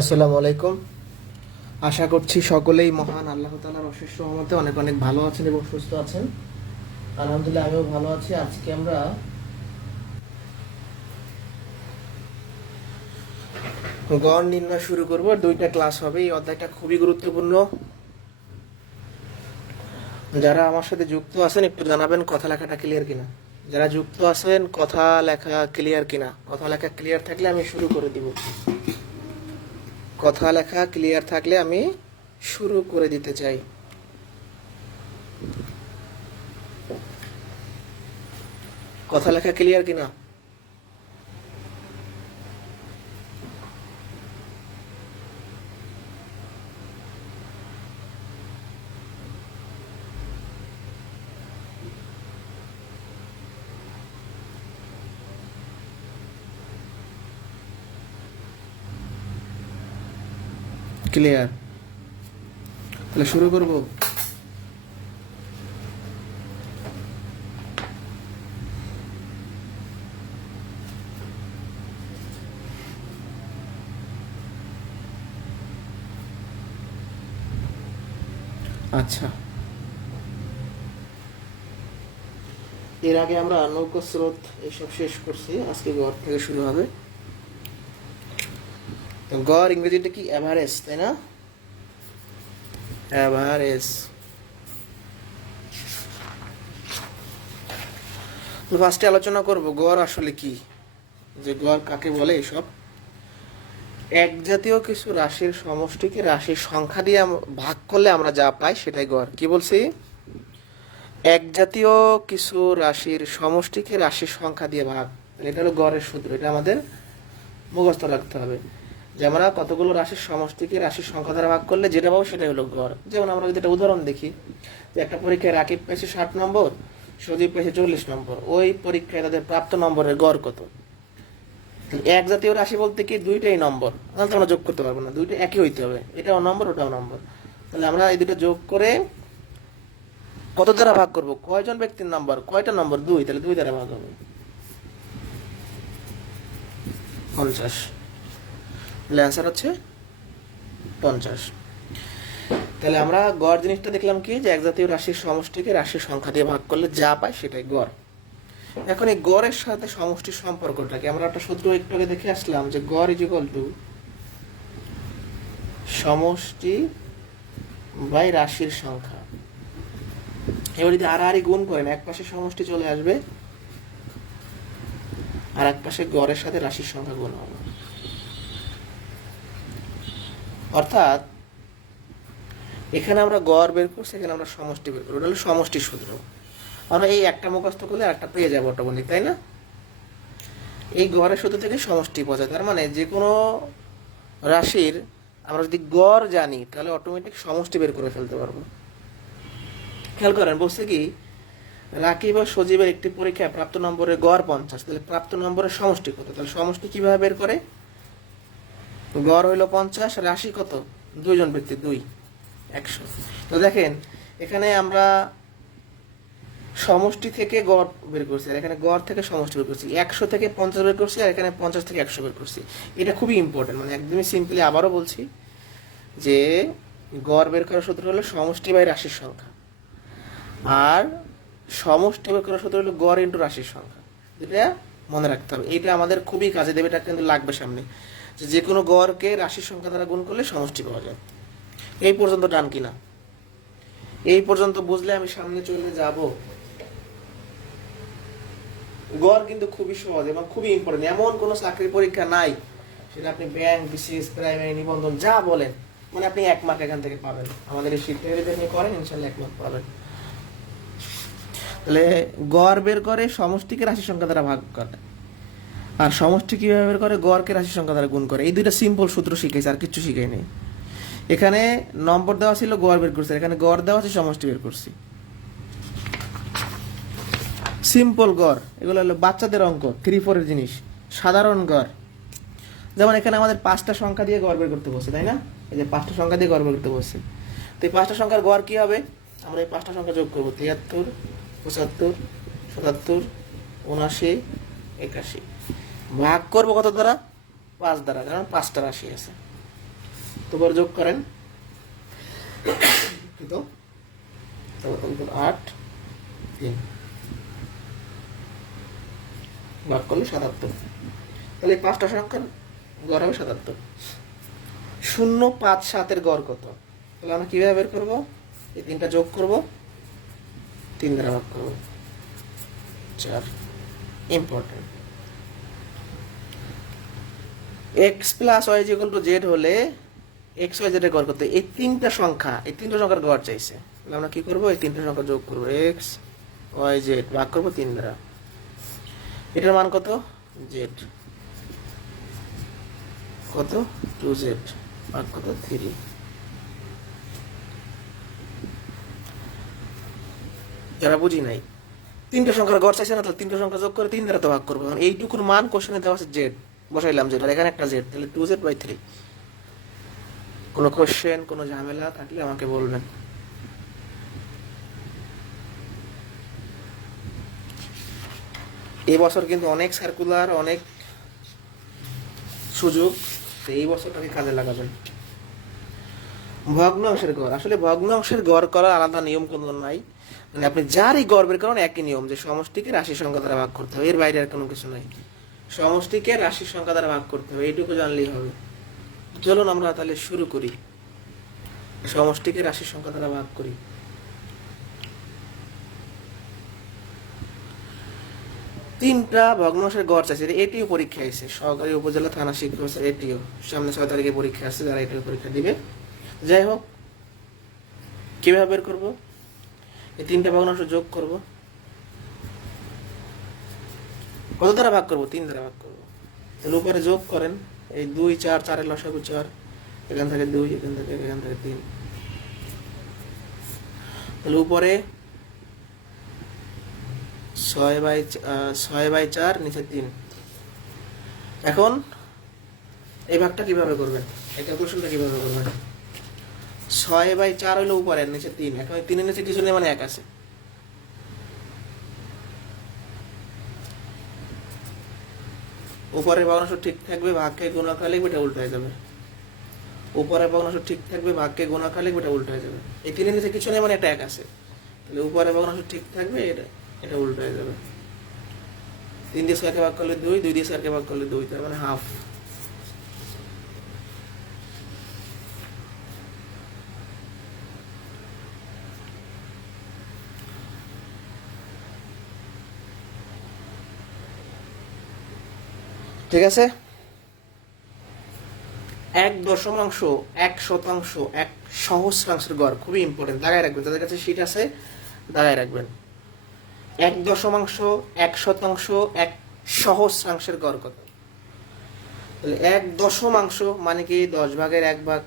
আসসালামু আলাইকুম। আশা করছি সকলেই মহান আল্লাহ তাআলার অশেষ রহমতে অনেক অনেক ভালো আছেন এবং সুস্থ আছেন। আলহামদুলিল্লাহ আমিও ভালো আছি। আজকে আমরা গড় নির্ণয় শুরু করব। দুইটা ক্লাস হবে। এই অধ্যায়টা খুবই গুরুত্বপূর্ণ। যারা আমার সাথে যুক্ত আছেন একটু জানাবেন কথা লেখাটা ক্লিয়ার কিনা। যারা যুক্ত আছেন কথা লেখা ক্লিয়ার কিনা। কথা লেখা ক্লিয়ার থাকলে আমি শুরু করে দিব। কথা লেখা ক্লিয়ার থাকলে আমি শুরু করে দিতে চাই। কথা লেখা ক্লিয়ার কিনা। ক্লিয়ার। তাহলে শুরু করব। আচ্ছা, এর আগে আমরা নৌকা স্রোত এইসব শেষ করছি। আজকে গড় থেকে শুরু হবে। তো গড় ইংরেজিতে কি? অ্যাভারেজ, তাই না? অ্যাভারেজ। ফার্স্টে আলোচনা করব গড় আসলে কি, যে গড় কাকে বলে। এসব এক জাতীয় কিছু রাশির সমষ্টিকে রাশির সংখ্যা দিয়ে ভাগ করলে আমরা যা পাই সেটাই গড়। কি বলছি? এক জাতীয় কিছু রাশির সমষ্টিকে রাশির সংখ্যা দিয়ে ভাগ, এটা হলো গড়ের সূত্র। এটা আমাদের মুখস্থ রাখতে হবে যে আমরা কতগুলো রাশির সমষ্টিকে রাশির সংখ্যা দ্বারা ভাগ করলে যেটা পাবো সেটাই হলো গড়। যেমন আমরা যদি একটা উদাহরণ দেখি, যে একটা পরীক্ষায় রাকিব পেয়েছে 60 নম্বর, সজীব পেয়েছে 40 নম্বর। ওই পরীক্ষায় তাদের প্রাপ্ত নম্বরের গড় কত? এক জাতীয় রাশি বলতে কি দুইটাই নম্বর, তাহলে তো আমরা যোগ করতে পারবো না, দুইটা একই হইতে হবে, এটাও নম্বর ওটাও নম্বর। তাহলে আমরা এই দুটো যোগ করে কত দ্বারা ভাগ করব? কয়জন ব্যক্তির নাম্বার, কয়টা নম্বর? 2, তাহলে 2 দ্বারা ভাগ হবে 50। তাহলে অ্যান্সার হচ্ছে 50। তাহলে আমরা গড় জিনিসটা দেখলাম কি, যে এক জাতীয় রাশির সমষ্টিকে রাশির সংখ্যা দিয়ে ভাগ করলে যা পাই সেটাই গড়। এখন এই গড়ের সাথে সমষ্টির সম্পর্কটাকে আমরা একটা সূত্র একটু আগে দেখে আসলাম, যে গড় ইজ ইকুয়াল টু সমষ্টি বাই রাশির সংখ্যা। এবার যদি আর গুণ করেন, এক পাশে সমষ্টি চলে আসবে আর এক পাশে গড়ের সাথে রাশির সংখ্যা গুণ হবে। অর্থাৎ এখানে আমরা গড় বের করছি, এখানে আমরা সমষ্টি বের করবো। ওটা হলো সমষ্টির সূত্র। আমরা এই একটা মুখস্থ করলে আর একটা পেয়ে যাবো অটোমেটিক, তাই না? এই গড়ের সূত্র থেকে সমষ্টি বোঝায়। তার মানে যে কোনো রাশির আমরা যদি গড় জানি তাহলে অটোমেটিক সমষ্টি বের করে ফেলতে পারবো। খেয়াল করেন, বলছে কি, রাকিব বা সজীবের একটি পরীক্ষায় প্রাপ্ত নম্বরের গড় 50, তাহলে প্রাপ্ত নম্বরের সমষ্টি কত? তাহলে সমষ্টি কিভাবে বের করে? গড় হইল 50, রাশি কত? দুইজন ব্যক্তি, 2, 100। তো দেখেন এখানে আমরা সমষ্টি থেকে গড় বের করছি, আর এখানে গড় থেকে সমষ্টি বের করছি। 100 থেকে 50 বের করছি, আর এখানে 50 থেকে 100 বের করছি। এটা খুবই ইম্পর্টেন্ট, মানে একদমই সিম্পলি আবারও বলছি যে গড় বের করার সূত্র হলো সমষ্টি বাই রাশির সংখ্যা, আর সমষ্টি বের করার সূত্র হলো গড় ইন্টু রাশির সংখ্যা। এটা মনে রাখতে হবে, এটা আমাদের খুবই কাজে দেবে। এটা কিন্তু লাগবে সামনে, যে কোনো গড়কে রাশির সংখ্যা দ্বারা গুণ করলে সমষ্টি পাওয়া যায়। এই পর্যন্ত ডান কিনা? এই পর্যন্ত বুঝলে আমি সামনে চলে যাব। গড় কিন্তু খুবই সহজ এবং খুবই ইম্পর্টেন্ট। এমন কোনো চাকরির পরীক্ষা নাই, সেটা আপনি ব্যাংক, বিসিএস, প্রাইমারি, নিবন্ধন যা বলেন, মানে আপনি 1 মার্ক এখান থেকে পাবেন। আমাদের এই শিক্ষা যদি আপনি করেন ইনশাল্লাহ 1 মার্ক পাবেন। তাহলে গড় বের করে সমষ্টিকে রাশির সংখ্যা দ্বারা ভাগ করে, আর সমষ্টি কিভাবে বের করে? গড়কে রাশির সংখ্যা দ্বারা গুণ করে। এই দুইটা সিম্পল সূত্র শিখেছে, আর কিছু শিখাই নেই। এখানে নম্বর দেওয়া ছিল, গড় বের করছে, এখানে গড় দেওয়া আছে, সমষ্টি বের করছি। সিম্পল গড়, এগুলো হলো বাচ্চাদের অঙ্ক, 3-4 এর জিনিস, সাধারণ গড়। যেমন এখানে আমাদের 5টা সংখ্যা দিয়ে গড় বের করতে বসে, তাই না? এই যে 5টা সংখ্যা দিয়ে গড় বের করতে বসে, তো এই 5টা সংখ্যার গড় কি হবে? আমরা এই 5টা সংখ্যা যোগ করবো, 73, 75, 77, 79, 81। ভাগ করবো কত দ্বারা? 5 দ্বারা, কারণ 5টা রাশি আছে। তারপর যোগ করেন, তো 8 3 ভাগ করলে 77। তাহলে এই 5টা সংখ্যার গড় হবে 77। 0 5 7 গড় কত? তাহলে আমরা কিভাবে বের করবো? এই 3টা যোগ করব, 3 দ্বারা ভাগ করব, 4। ইম্পর্টেন্ট, x + y = z হলে x y z এর গড় কত? এই 3টা সংখ্যার গড় চাইছে। তাহলে আমরা কি করব? এই 3টা সংখ্যা যোগ করব, x y z ভাগ করব 3 দ্বারা। এটার মান কত? z কত? 2z ভাগ কত? 3। যারা বুঝি নাই, 3টা সংখ্যার গড় চাইছে না, তাহলে 3টা সংখ্যা যোগ করে 3 দ্বারা তো ভাগ করবো। এইটুকুর মান কোশ্চেনে দেওয়া আছে z, বসাইলাম z, আর এখানে একটা z, তাহলে 2z/3। কোনো কোশ্চেন, কোনো ঝামেলা থাকলে আমাকে বলবেন। এই বছর কিন্তু অনেক সার্কুলার, অনেক সুযোগ, এই বছরটাকে কাজে লাগাবেন। ভগ্নাংশের গড়, আসলে ভগ্নাংশের গড় করার আলাদা নিয়ম কোনো নাই, মানে আপনি যারই গড় বের করেন একই নিয়ম, যে সমষ্টিকে রাশির সংখ্যা দ্বারা ভাগ করতে হবে, এর বাইরে আর কোনো কিছু নাই। সমষ্টিকে রাশির সংখ্যা দ্বারা ভাগ করতে হবে, এইটুকু জানলেই হবে। চলুন আমরা তাহলে শুরু করি, সমষ্টিকে রাশির সংখ্যা দ্বারা ভাগ করি। তিনটা ভগ্নাংশের গড় চাইছে, এটিও পরীক্ষা আছে, সহকারী উপজেলা থানা শিক্ষক, এটিও সামনে 6 তারিখে পরীক্ষা আছে, যারা এটিও পরীক্ষা দিবে। যাই হোক, কিভাবে বের করবো? এই 3টা ভগ্নাংশ যোগ করব, কত দ্বারা ভাগ করব? 3 দ্বারা ভাগ করব। তাহলে উপরে যোগ করেন, এই 2 4, 4 লসাগু 4, এখান থেকে 2, এখান থেকে 3। তাহলে উপরে 6/4, নিচে 3। এখন এই ভাগটা কিভাবে করবেন? এই ক্যালকুলেশনটা কিভাবে করবেন? 6/4 হলো উপরে, নিচে 3। এখন 3 এর নিচে কিছু নেই, মানে 1 আছে। উপরের ভগ্নাংশ ঠিক থাকবে, ভাগকে গুণাকার লিখবে, এটা উল্টো হয়ে যাবে। উপরের ভগ্নাংশ ঠিক থাকবে, ভাগকে গুণাকার লিখবে, এটা উল্টো হয়ে যাবে। এই 3 এর নিচে কিছু নেই, মানে একটা 1 আছে। তাহলে উপরের ভগ্নাংশ ঠিক থাকবে, এটা উল্টো হয়ে যাবে। 3 দিয়ে 6 কে ভাগ করলে 2, 2 দিয়ে 4 কে ভাগ করলে 2, তার মানে হাফ। ঠিক আছে? 1/1, 1%, 1 সহস্রাংশের গড় খুবই ইম্পর্টেন্ট, দাগায় রাখবেন। তাদের কাছে শীট আছে, দাগায় রাখবেন। 1/1, 1%, 1 সহস্রাংশের গড় কত? তাহলে 1/1 মানে কি 10 ভাগের 1 ভাগ,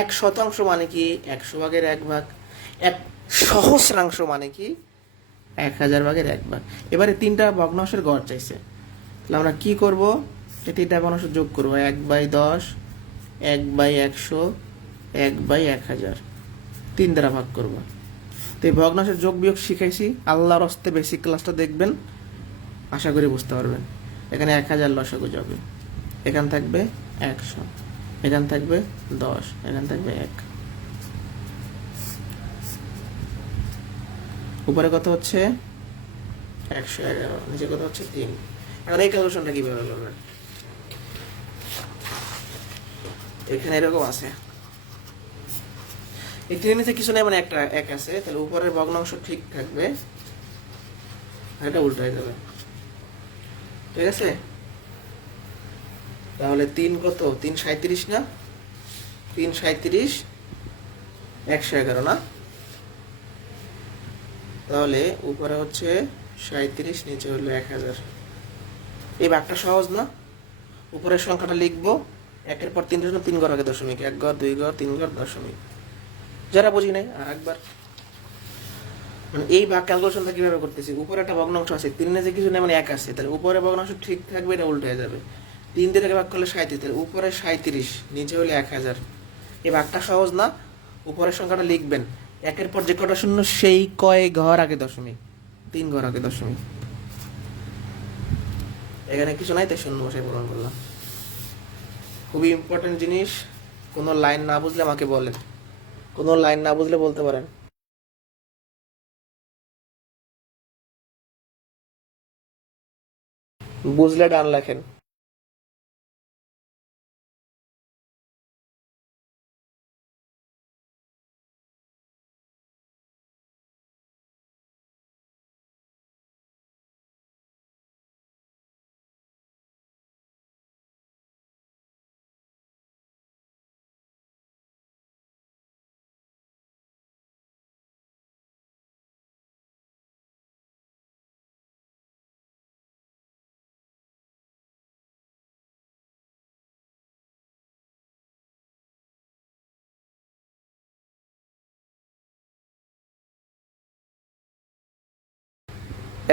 1% মানে কি 100 ভাগের 1 ভাগ, 1 সহস্রাংশ মানে কি 1000 ভাগের 1 ভাগ। এবারে 3টা ভগ্নাংশের গড় চাইছে, তাহলে আমরা কি করব? এই 3টা ভগ্নাংশ যোগ করব, 1/10, 1/100, 1/1000, 3 দ্বারা ভাগ করব। তো এই ভগ্নাংশের যোগ বিয়োগ শিখাইছি, আল্লাহর হস্তে বেসিক ক্লাসটা দেখবেন, আশা করি বুঝতে পারবেন। এখানে 1000 লসাগু যাবে, এখান থাকবে 100, এখান থাকবে 10, এখান থাকবে 1। উপরে কত হচ্ছে? 111, নিচে কত হচ্ছে? 3। এখন এই ক্যালকুলেশনটা কিভাবে করবেন? এখানে এরকম আছে, এই 3 নিচে কিছু নেই, মানে একটা 1 আছে। তাহলে উপরের ভগ্নাংশ ঠিক থাকবে, এটা উল্টো হয়ে যাবে। ঠিক আছে? তাহলে 3 কত? 3 37 না? 3 37, 111 না? তাহলে উপরে হচ্ছে 37, নিচে হলো 1000। এই ভাগটা সহজ না? উপরের সংখ্যাটা লিখবো, 1-এর পর 3 3 ঘর আগে দশমিক, 1 ঘর, 2 ঘর, 3 ঘর, দশমিক। যারা বুঝি নাই আর একবার, মানে এই ভাগ ক্যালকুলেশনটা কিভাবে করতেছি? উপরে একটা ভগ্নাংশ আছে, 3 নিচে কিছু নেই, মানে 1 আছে। তাহলে উপরে ভগ্নাংশ ঠিক থাকবে, এটা উল্টো হয়ে যাবে। 3 দিয়ে ভাগ করলে 37, তাহলে উপরে 37, নিচে হলে 1000। এই ভাগটা সহজ না? উপরের সংখ্যাটা লিখবেন, 1-এর পর যে কটা শূন্য সেই কয় ঘর আগে দশমিক, 3 ঘর আগে দশমিক। এখানে কিছু নাই, তাই শূন্য বসে পূরণ করলাম। খুবই ইম্পর্টেন্ট জিনিস, কোনো লাইন না বুঝলে আমাকে বলেন, কোনো লাইন না বুঝলে বলতে পারেন। বুঝলে ডান লেখেন।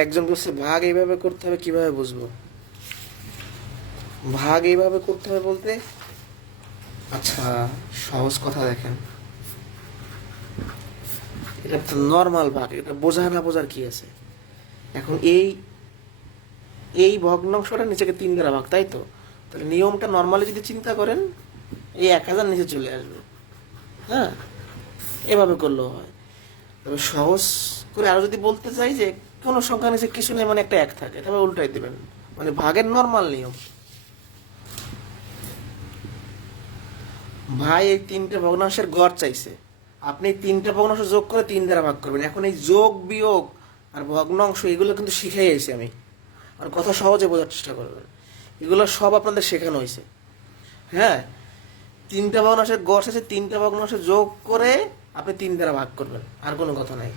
একজন বলছে ভাগ এইভাবে করতে হবে, কিভাবে বুঝবো? ভাগ এইভাবে করতে হবে বলতে, আচ্ছা সহজ কথা দেখেন, এটা তো নর্মাল ভাগ, এটা বোঝা না বোঝার কি আছে? এখন এই এই ভগ্নাংশটা নিচেকে 3 দ্বারা ভাগ, তাই তো? তাহলে নিয়মটা নর্মালি যদি চিন্তা করেন, এই 1000 নিচে চলে আসবে। হ্যাঁ, এভাবে করলেও হয়। তবে সহজ করে আরো যদি বলতে চাই যে কোনো সংখ্যা নিচে কিছু নেই মানে একটা 1 থাকে, তবে উল্টাই দিবেন, মানে ভাগের নর্মাল নিয়ম। ভাই এই 3টে ভগ্নাংশের গড় চাইছে, আপনি 3টে ভগ্নাংশ যোগ করে 3 দ্বারা ভাগ করবেন। এখন এই যোগ বিয়োগ আর ভগ্নাংশ এগুলো কিন্তু শিখাই আইছি আমি, আর কথা সহজে বোঝার চেষ্টা করবেন। এগুলো সব আপনাদের শেখানো হয়েছে। হ্যাঁ, 3টে ভগ্নাংশের গড় আছে, 3টে ভগ্নাংশ যোগ করে আপনি 3 দ্বারা ভাগ করবেন, আর কোনো কথা নাই।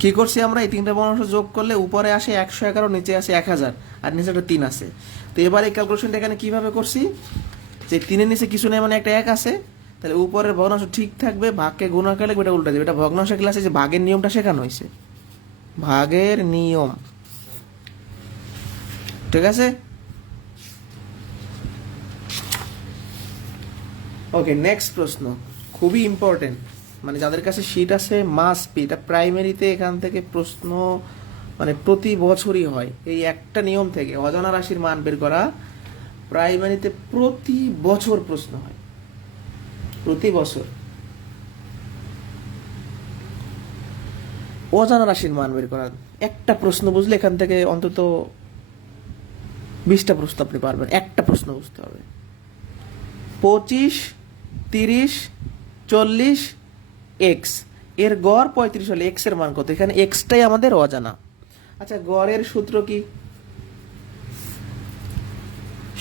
কি করছি আমরা, এই 3টে ভগ্নাংশ যোগ করলে উপরে আসে 111, নিচে আসে 1000, আর নিচে একটা 3 আছে। তো এবার এই ক্যালকুলেশনটা এখানে কিভাবে করছি, যে 3-এর নিচে কিছু নেই মানে একটা 1 আছে, তাহলে উপরের ভগ্নাংশ ঠিক থাকবে, ভাগকে গুণ আকারে এটা উল্টা দেবে। এটা ভগ্নাংশ ক্লাসে যে ভাগের নিয়মটা শেখানো হয়েছে, ভাগের নিয়ম। ঠিক আছে, ওকে। নেক্সট প্রশ্ন খুবই ইম্পর্টেন্ট, মানে যাদের কাছে শীট আছে মাস্ট বি, এটা প্রাইমারিতে এখান থেকে প্রশ্ন মানে প্রতি বছরই হয়। এই একটা নিয়ম থেকে অজানা রাশির মান বের করা প্রাইমারিতে প্রতি বছর প্রশ্ন হয়, প্রতি বছর। অজানা রাশির মান বের করা একটা প্রশ্ন বুঝলে এখান থেকে অন্তত 20টা প্রশ্ন আপনি পারবেন, একটা প্রশ্ন বুঝতে হবে। 25, 30, 40 এক্স, এর গড় 35 হলে এক্স এর মান কত? এখানে এক্সটাই আমাদের অজানা। আচ্ছা, গড়ের সূত্র কি?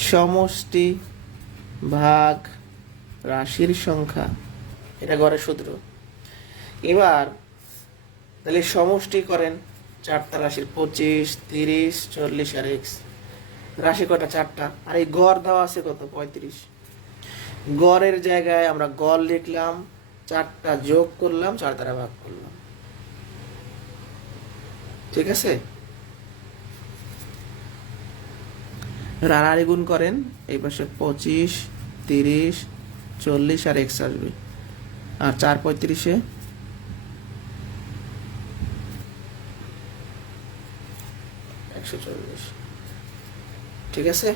সমষ্টি ভাগ রাশির সংখ্যা, এটা গড়ের সূত্র। এবার তাহলে সমষ্টি করেন 4টা রাশির, 25, 30, 40 আর এক্স। রাশি কটা? 4টা। আর এই গড় দেওয়া আছে কত? 35। গড়ের জায়গায় আমরা গড় লিখলাম, 4টা যোগ করলাম, 4 দ্বারা ভাগ করলাম। ঠিক আছে, রাড়াড়ি গুণ করেন, এই পাশে 25, 30, 40 আর এক্স আসবে, আর 4 35-এ 140। ঠিক আছে,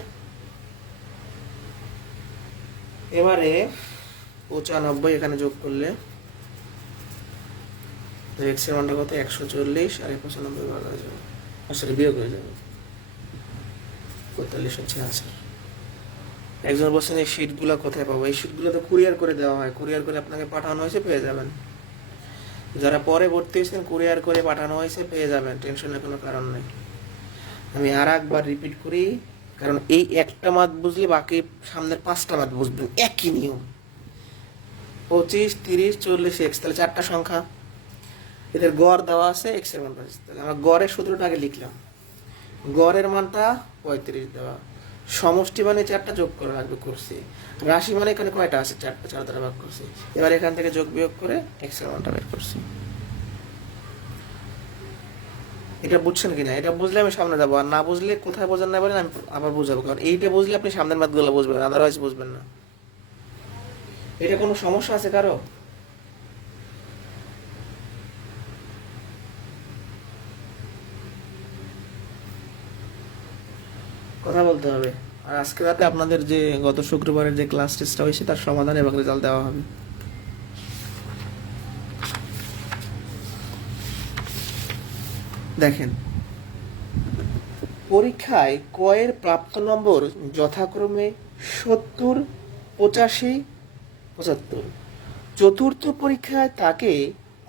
এবারে 95 এখানে যোগ করলে এক্স এর মানটা কত? 140, আর 95 ভাগ হয়ে যাবে, আসলে বিয়োগ হয়ে যাবে, 45 আছে। একজন বলছেন এই শিটগুলো কোথায় পাবো? এই শিটগুলো তো কুরিয়ার করে দেওয়া হয়, কুরিয়ার করে আপনাকে পাঠানো হয়েছে, পেয়ে যাবেন। যারা পরে ভর্তি হয়েছেন কুরিয়ার করে পাঠানো হয়েছে, পেয়ে যাবেন, টেনশনের কোনো কারণ নেই। আমি আর একবার রিপিট করি, কারণ এই একটা মাত বুঝলে বাকি সামনের 5টা মাত বুঝবেন, একই নিয়ম। 25, 30, 40 এক্স, তাহলে 4টা সংখ্যা, এদের গড় দেওয়া আছে, এক্স এর মান পাচ্ছি। তাহলে আমরা গড়ের সূত্রটা আগে লিখলাম, গড়ের মানটা 35 দেওয়া, সমষ্টি মানে 4টা যোগ করে রাখবে করছি, রাশি মানে এখানে কয়টা আছে? 4টা, 4 দ্বারা ভাগ করছি। এবার এখান থেকে যোগ বিয়োগ করে এক্স এর মানটা বের করছি। এটা বুঝছেন কিনা? এটা বুঝলে আমি সামনে যাবো, আর না বুঝলে কোথায় বোঝেন না বলেন, আমি আবার বুঝাবো, কারণ এইটা বুঝলে আপনি সামনের মাতগুলো বুঝবেন, আদারওয়াইজ বুঝবেন না। এটা কোনো সমস্যা আছে কারো? কথা বলতে হবে, আর আজকে রাতে আপনাদের যে গত শুক্রবারের যে ক্লাস টেস্টটা হয়েছে তার সমাধান এবং রেজাল্ট দেওয়া হবে। দেখেন, পরীক্ষায় কয়ের প্রাপ্ত নম্বর যথাক্রমে 70, 85, 75। চতুর্থ পরীক্ষায় তাকে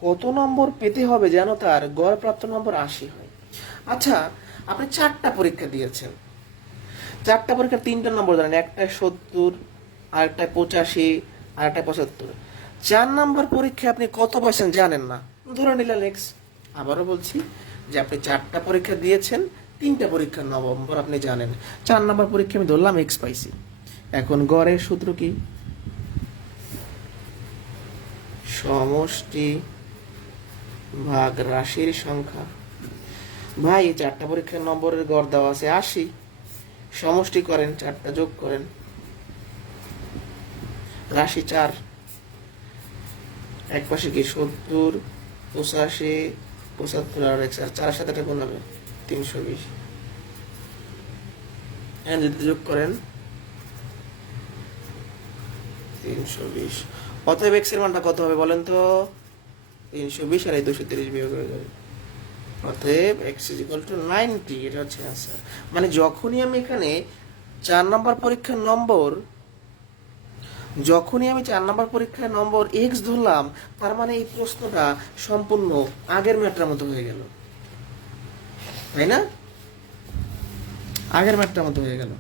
কত নম্বর পেতে হবে যেন তার গড় প্রাপ্ত নম্বর 80 হয়? আচ্ছা, আপনি 4টা পরীক্ষা দিয়েছেন, 4টা পরীক্ষার 3টা নম্বর জানেন, একটায় 70, আরেকটায় 85, আরেকটায় 75। 4 নম্বর পরীক্ষায় আপনি কত পাইছেন জানেন না, ধরে নিলেন এক্স। আবারও বলছি যে আপনি 4টা পরীক্ষা দিয়েছেন, 3টা পরীক্ষার নম্বর আপনি জানেন, 4 নম্বর পরীক্ষা আমি ধরলাম এক্স পাইছি। এখন গড়ের সূত্র কি? সমষ্টি ভাগ রাশির সংখ্যা। ভাই, এই 4টা পরীক্ষার নম্বরের গড় দেওয়া আছে 80, সমষ্টি করেন, 4টা যোগ করেন, রাশি 4, এক পাশে কি 70, 85, 75 আর 4 সাথে এটা গুণ হবে 320। যদি যোগ করেন 320, অতএব এক্স এর মানটা কত হবে বলেন তো? 320 আর এই 230 বিয়োগ হয়ে যাবে, অতএব এক্স ইজ ইকুয়াল টু 90। এটা হচ্ছে আনসার। মানে যখনই আমি এখানে 4 নম্বর পরীক্ষার নম্বর এক্স ধরলাম, তার মানে এই প্রশ্নটা সম্পূর্ণ আগের ম্যাটটার মতো হয়ে গেল, তাই না? আগের ম্যাটটার মতো হয়ে গেল,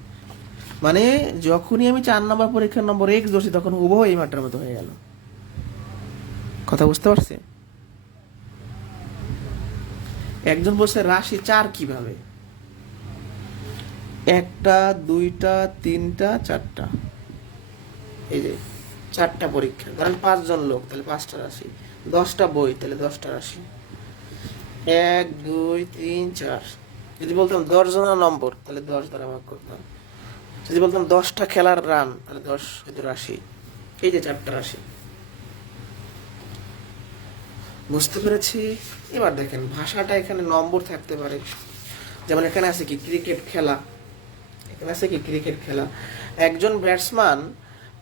মানে যখনই আমি 4 নম্বর পরীক্ষার নম্বর এক্স ধরছি তখন উভয় এই ম্যাটটার মতো হয়ে গেল। কথা বুঝতে পারছি? একজন বলছে রাশি 4 কিভাবে? 1টা, 2টা, 3টা, 4টা, এই যে 4টা পরীক্ষা, ধরেন 5 জন লোক, তাহলে 5টা রাশি, 10টা বই, তাহলে 10টা রাশি, 1, 2, 3, 4। যদি বলতাম 10 জনের নম্বর, তাহলে 10 দ্বারা ভাগ করতাম। যদি বলতাম 10টা খেলার রান, তাহলে 10 রাশি। এই যে 4টা রাশি, বুঝতে পেরেছি? এবার দেখেন, ভাষাটা এখানে নম্বর থাকতে পারে, যেমন এখানে আছে কি ক্রিকেট খেলা, এখানে আছে কি ক্রিকেট খেলা। একজন ব্যাটসম্যান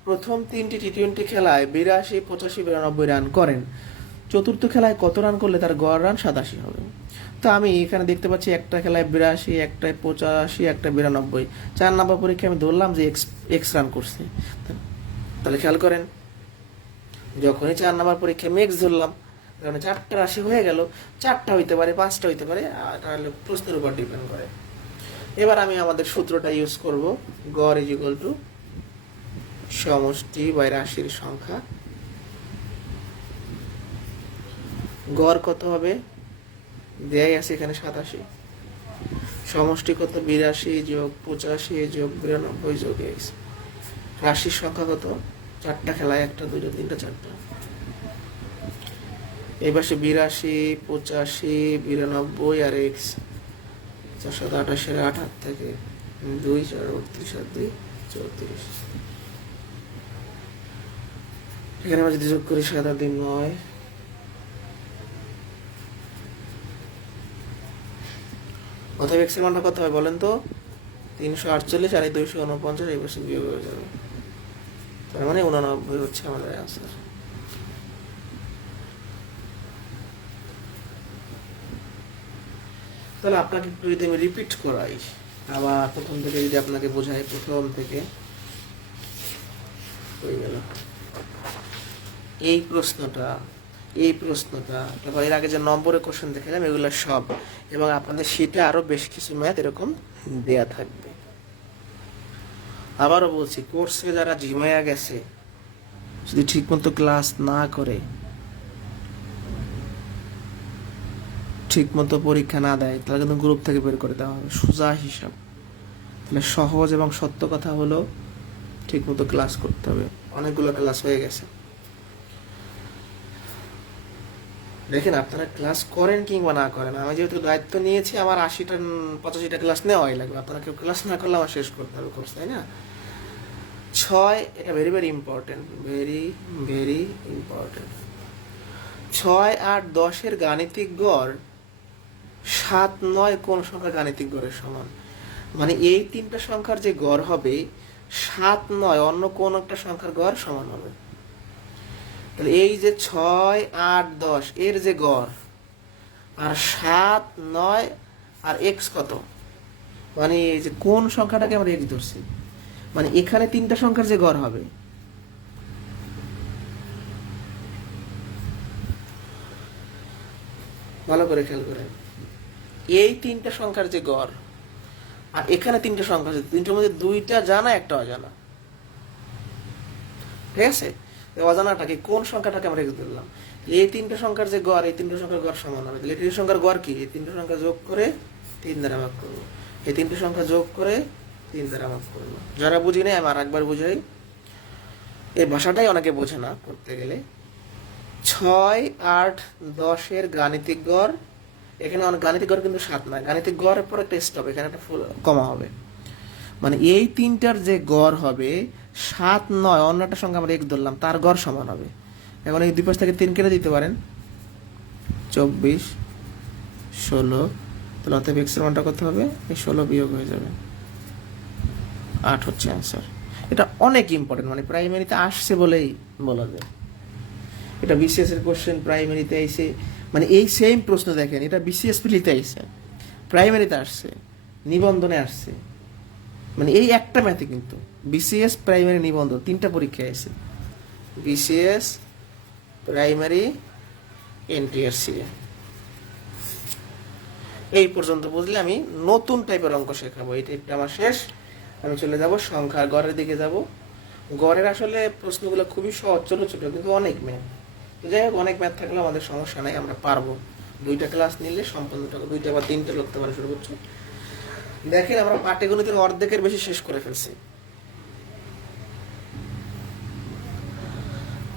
প্রথম 3টি টি20 খেলায় 82, 85, 92 রান করেন। চতুর্থ খেলায় কত রান করলে তার গড় রান 87 হবে? তো আমি এখানে দেখতে পাচ্ছি একটা খেলায় 82, একটায় 85, একটা 92। 4 নম্বর পরীক্ষায় আমি ধরলাম যে এক্স রান করছে, তাহলে খেয়াল করেন, যখনই 4 নম্বর পরীক্ষায় আমি এক্স ধরলাম, কারণ 4টা রাশি হয়ে গেল, 4টা হইতে পারে, 5টা হইতে পারে, তাহলে প্রশ্নের উপর ডিপেন্ড করে। এবার আমি আমাদের সূত্রটা ইউজ করব, গড় ইজ ইকুয়াল টু সমষ্টি বাই রাশির সংখ্যা। গড় কত হবে? দেয়াই আছে এখানে 87, সমষ্টি কত? 82 যোগ 85 যোগ 92 যোগ এক্স। রাশির সংখ্যা কত? 4টা খেলায়, 1টা, 2টা, 3টা, 4টা। এই পাশে 82, 85, 92 আর এক্স, 428 8 থেকে 2, 4, 38 আর 2, 34। এখানে আমরা যদি যোগ করি 7 আর 2, 9। অতএব এক্স এর মানটা কত হবে বলেন তো? 348 আর 249, এই পাশে বিয়োগ হয়ে যাবে, তার মানে 89 হচ্ছে আমাদের অ্যান্সার। তাহলে আপনাকে একটু যদি আমি রিপিট করাই, আবার প্রথম থেকে যদি আপনাকে বোঝাই, প্রথম থেকে হয়ে গেল এই প্রশ্নটা, তারপর এর আগে যে নম্বরের কোশ্চেন দেখালাম, এগুলো সব, এবং আপনাদের শীটে আরো বেশ কিছু ম্যাথ এরকম দেয়া থাকবে। আবারও বলছি, কোর্সে যারা ঝিমাইয়া গেছে, যদি ঠিক মতো ক্লাস না করে, ঠিক মতো পরীক্ষা না দেয়, তাহলে কিন্তু গ্রুপ থেকে বের করে দেওয়া হবে, সোজা হিসাব। তাহলে সহজ এবং সত্য কথা হলো ঠিক মতো ক্লাস করতে হবে। অনেকগুলো ক্লাস হয়ে গেছে, দেখেন আপনারা ক্লাস করেন কিংবা না করেন, আমি যেহেতু দায়িত্ব নিয়েছি, আমার 80টা 85টা ক্লাস নেওয়াই লাগবে। আপনারা কেউ ক্লাস না করলে আমার শেষ করতে হবে কোর্স, তাই না? 6, এটা very very important, very very important. 6, 8, 10-এর গাণিতিক গড় 7, 9 কোন সংখ্যা গাণিতিক গড়ের সমান? মানে এই তিনটা সংখ্যার যে গড় হবে 7, 9 অন্য কোন একটা সংখ্যার গড় সমান হবে। তাহলে এই যে 6, 8, 10 এর যে গড়, আর 7, 9 আর x কত, মানে এই যে কোন সংখ্যাটাকে আমরা x ধরছি, মানে এখানে তিনটা সংখ্যার যে গড় হবে, ভালো করে খেয়াল করেন, এই তিনটা সংখ্যার যে গড় আর এখানে তিনটা সংখ্যা আছে, তিনটার মধ্যে দুইটা জানা একটা অজানা, ঠিক আছে? অজানাটাকে কোন সংখ্যাটাকে আমরা x ধরলাম, এই তিনটা সংখ্যার যে গড়, এই তিনটা সংখ্যার গড় সমান হবে। তাহলে এই তিনটা সংখ্যার গড় কি, এই তিনটা সংখ্যা যোগ করে 3 দ্বারা ভাগ করবো, এই তিনটা সংখ্যা যোগ করে 3 দ্বারা ভাগ করবো। যারা বুঝি নাই আমি আর একবার বুঝাই, এই ভাষাটাই অনেকে বোঝে না করতে গেলে। 6, 8, 10 এর গাণিতিক গড়, এখানে অনেক গাণিতিক গড় কিন্তু 7 নয়, গাণিতিক গড়ের পর একটা স্টপ, এখানে একটা কমা হবে, মানে এই তিনটার যে গড় হবে 7, 9 অন্য একটা সংখ্যা আমরা x ধরলাম, তার গড় সমান হবে। এখন এই দুই পাশ থেকে 3 কেটে দিতে পারেন, 24, 16, তাহলে অতএব x এর মানটা কত হবে, এই 16 বিয়োগ হয়ে যাবে, 8 হচ্ছে অ্যান্সার। এটা অনেক ইম্পর্টেন্ট, মানে প্রাইমারিতে আসছে বলেই বলা যায়। এটা বিসিএস এর কোশ্চেন প্রাইমারিতে আইছে, মানে এই সেম প্রশ্ন দেখেন, এটা বিসিএস পিলিতে আইছে, প্রাইমারিতে আসছে, নিবন্ধনে আসছে, মানে এই একটা ম্যাথে কিন্তু বিসিএস প্রাইমারি নিবন্ধ তিনটা পরীক্ষায় আছে, বিসিএস প্রাইমারি এনটিআরসি। এই পর্যন্ত বুঝলে আমি নতুন টাইপের অঙ্ক শেখাবো, এই টাইপটা আমার শেষ। আমি চলে যাব সংখ্যার গড়ের দিকে যাব। গড়ের আসলে প্রশ্নগুলো খুবই সহজ, ছোট ছোট, কিন্তু অনেক ম্যাথ। তো যাই হোক, অনেক ম্যাথ থাকলে আমাদের সমস্যা নাই, আমরা পারবো। 2টা ক্লাস নিলে সম্পূর্ণটা, 2টা বা 3টা লিখতে পারে সর্বোচ্চ। দেখেন আমরা পাটিগণিতের অর্ধেকের বেশি শেষ করে ফেলছি।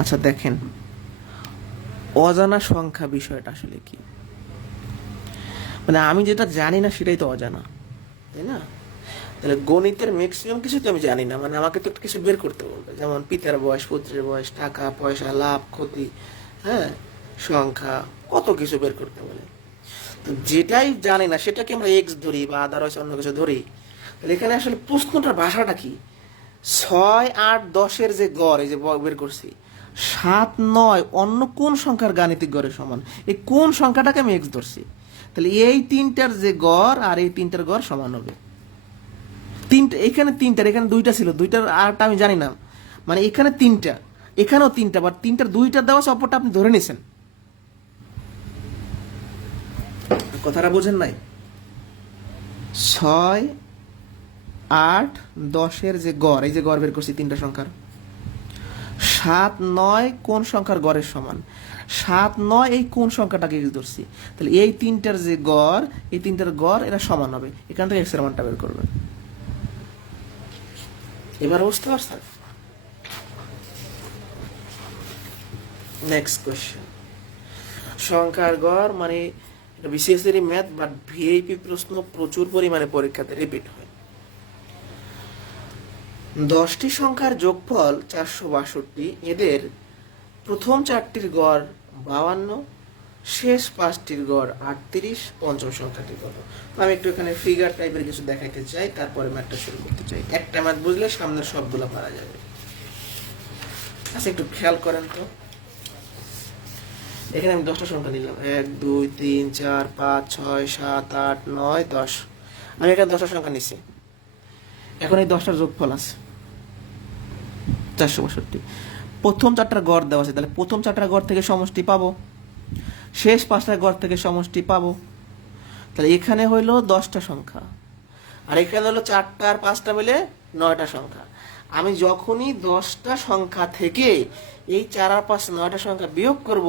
আচ্ছা দেখেন, অজানা সংখ্যা বিষয়টা আসলে কি, মানে আমি যেটা জানি না সেটাই তো অজানা, তাই না? তাহলে গণিতের ম্যাক্সিমাম কিছু তো আমি জানি না, মানে আমাকে তো কিছু বের করতে বলবে, যেমন পিতার বয়স, পুত্রের বয়স, টাকা পয়সা, লাভ ক্ষতি, হ্যাঁ, সংখ্যা, কত কিছু বের করতে বলে। তো যেটাই জানি না সেটাকে আমরা এক্স ধরি বা আদারওয়াইজ অন্য কিছু ধরি। তাহলে এখানে আসলে প্রশ্নটার ভাষাটা কি, 6, 8, 10 এর যে গড়, এই যে বের করছি, 7, 9 অন্য কোন সংখ্যার গাণিতিক গড়ের সমান, এই কোন সংখ্যাটাকে আমি এক্স ধরছি। তাহলে এই তিনটার যে গড় আর এই তিনটার গড় সমান হবে। তিনটা, এখানে তিনটার, এখানে 2টা ছিল, 2টার আরটা আমি জানি না, মানে এখানে 3টা, এখানেও 3টা, বাট 3টার 2টা দেওয়া আছে, অপরটা আপনি ধরে নিছেন। কথাটা বোঝেন নাই? 6, 8, 10 এর যে গড়, এই যে গড় বের করছি তিনটা সংখ্যার, 7, 9 কোন সংখ্যার গড়ের সমান, 7, 9 এই কোন সংখ্যাটাকে এক্স ধরছি। তাহলে এই তিনটার যে গড়, এই তিনটার গড় এরা সমান হবে, এখান থেকে এক্স এর মানটা বের করবেন। এবার বুঝতে পারছেন? নেক্সট কোশ্চেন, সংখ্যার গড়, মানে এটা বিসিএস এর ম্যাথ, বাট ভিআইপি প্রশ্ন প্রচুর পরিমাণে পরীক্ষাতে রিপিট হয়। 10টি সংখ্যার যোগফল 462, এদের প্রথম 4টির গড় 52, শেষ 5টির গড় 38, পঞ্চম সংখ্যাটি কত? আমি একটু এখানে ফিগার টাইপের কিছু দেখাইতে চাই, তারপরে ম্যাথটা শুরু করতে চাই। একটা ম্যাথ বুঝলে সামনের সবগুলো পারা যাবে। আচ্ছা একটু খেয়াল করেন তো, এখানে আমি 10টা সংখ্যা নিলাম, 1, 2, 3, 4, 5, 6, 7, 8, 9, 10। আমি এখানে 10টা সংখ্যা নিছি, এখন এই 10টার যোগফল আছে 462। প্রথম 4টার গড় দেওয়া আছে, তাহলে প্রথম 4টার গড় থেকে সমষ্টি পাবো, শেষ 5টার গড় থেকে সমষ্টি পাবো। তাহলে এখানে হইলো 10টা সংখ্যা, আর এখানে হলো 4টা আর 5টা মিলে 9টা সংখ্যা। আমি যখনই 10টা সংখ্যা থেকে এই 4 আর 5 9টা সংখ্যা বিয়োগ করব,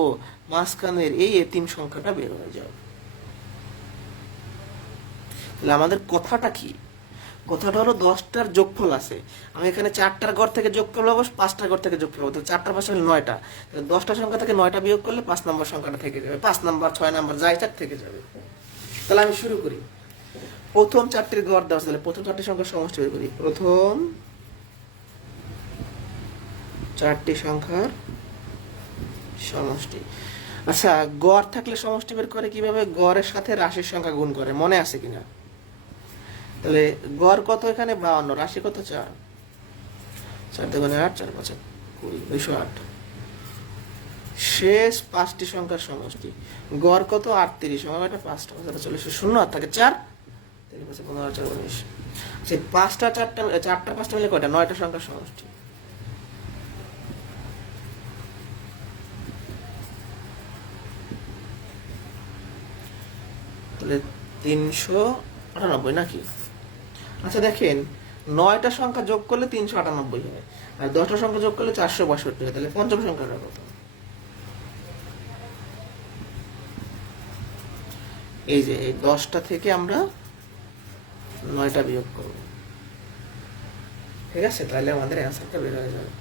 মাঝখানের এই এতিম সংখ্যাটা বের হয়ে যাবে। তাহলে আমাদের কথাটা কি, কথাটা হলো 10টার যোগফল আছে, আমি এখানে 4টার গড় থেকে যোগ করবো, 5টার গড় থেকে যোগ করবো, তো 4টার 5 হলে 9টা, তাহলে 10টা সংখ্যা থেকে 9টা বিয়োগ করলে 5 নম্বর সংখ্যাটা থেকে যাবে, 5 নম্বর 6 নম্বর যাই চার থেকে যাবে। তাহলে আমি শুরু করি, প্রথম 4টির গড় দেওয়া আছে, তাহলে প্রথম 4টি সংখ্যার সমষ্টি বের করি, প্রথম 4টি সংখ্যার সমষ্টি। আচ্ছা, গড় থাকলে সমষ্টি বের করে কিভাবে, গড়ের সাথে রাশির সংখ্যা গুণ করে, মনে আছে কিনা? তাহলে গড় কত এখানে 52, রাশি কত 4, 4 দুগুণে 8, 4 5 20, 208। শেষ 5টি সংখ্যার সমষ্টি, গড় কত 38, সংখ্যাটা 5টা, 40 শূন্য আর থাকে 4, 3 5 15 4 19। সেই 5টা 4টা 5টা মিলে কয়টা? 9টা সংখ্যার সমষ্টি। তাহলে 398 নাকি? আচ্ছা দেখেন, 9টা সংখ্যা যোগ করলে 398 হয়, আর 10টা সংখ্যা যোগ করলে 462 হয়। তাহলে পঞ্চম সংখ্যাটা কত? এই যে এই 10টা থেকে আমরা 9টা বিয়োগ করব, ঠিক আছে? তাহলে আমাদের অ্যান্সারটা বের হয়ে যাবে।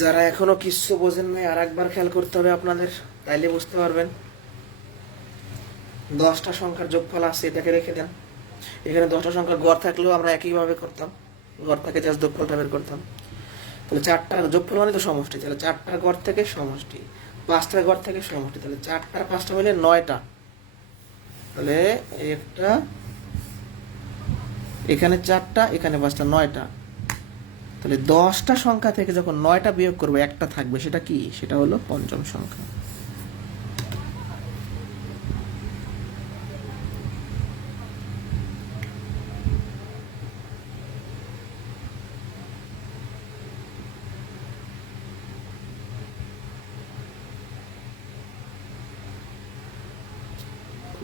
যারা এখনো কিছু বোঝেন নাই আর একবার খেয়াল করতে হবে আপনাদের, তাইলে বুঝতে পারবেন। 10টা সংখ্যার যোগফল আছে, এটাকে রেখে দেন। এখানে 10টা সংখ্যার গড় থাকলেও আমরা একইভাবে করতাম, গড় থেকে জাস্ট যোগফলটা বের করতাম। তাহলে 4টার যোগফল মানে তো সমষ্টি, তাহলে 4টার গড় থেকে সমষ্টি, 5টার গড় থেকে সমষ্টি, তাহলে 4টার 5টা মিলে 9টা। তাহলে একটা, এখানে 4টা, এখানে 5টা, 9টা। তাহলে 10টা সংখ্যা থেকে যখন 9টা বিয়োগ করবো, একটা থাকবে, সেটা কি? সেটা হলো পঞ্চম সংখ্যা।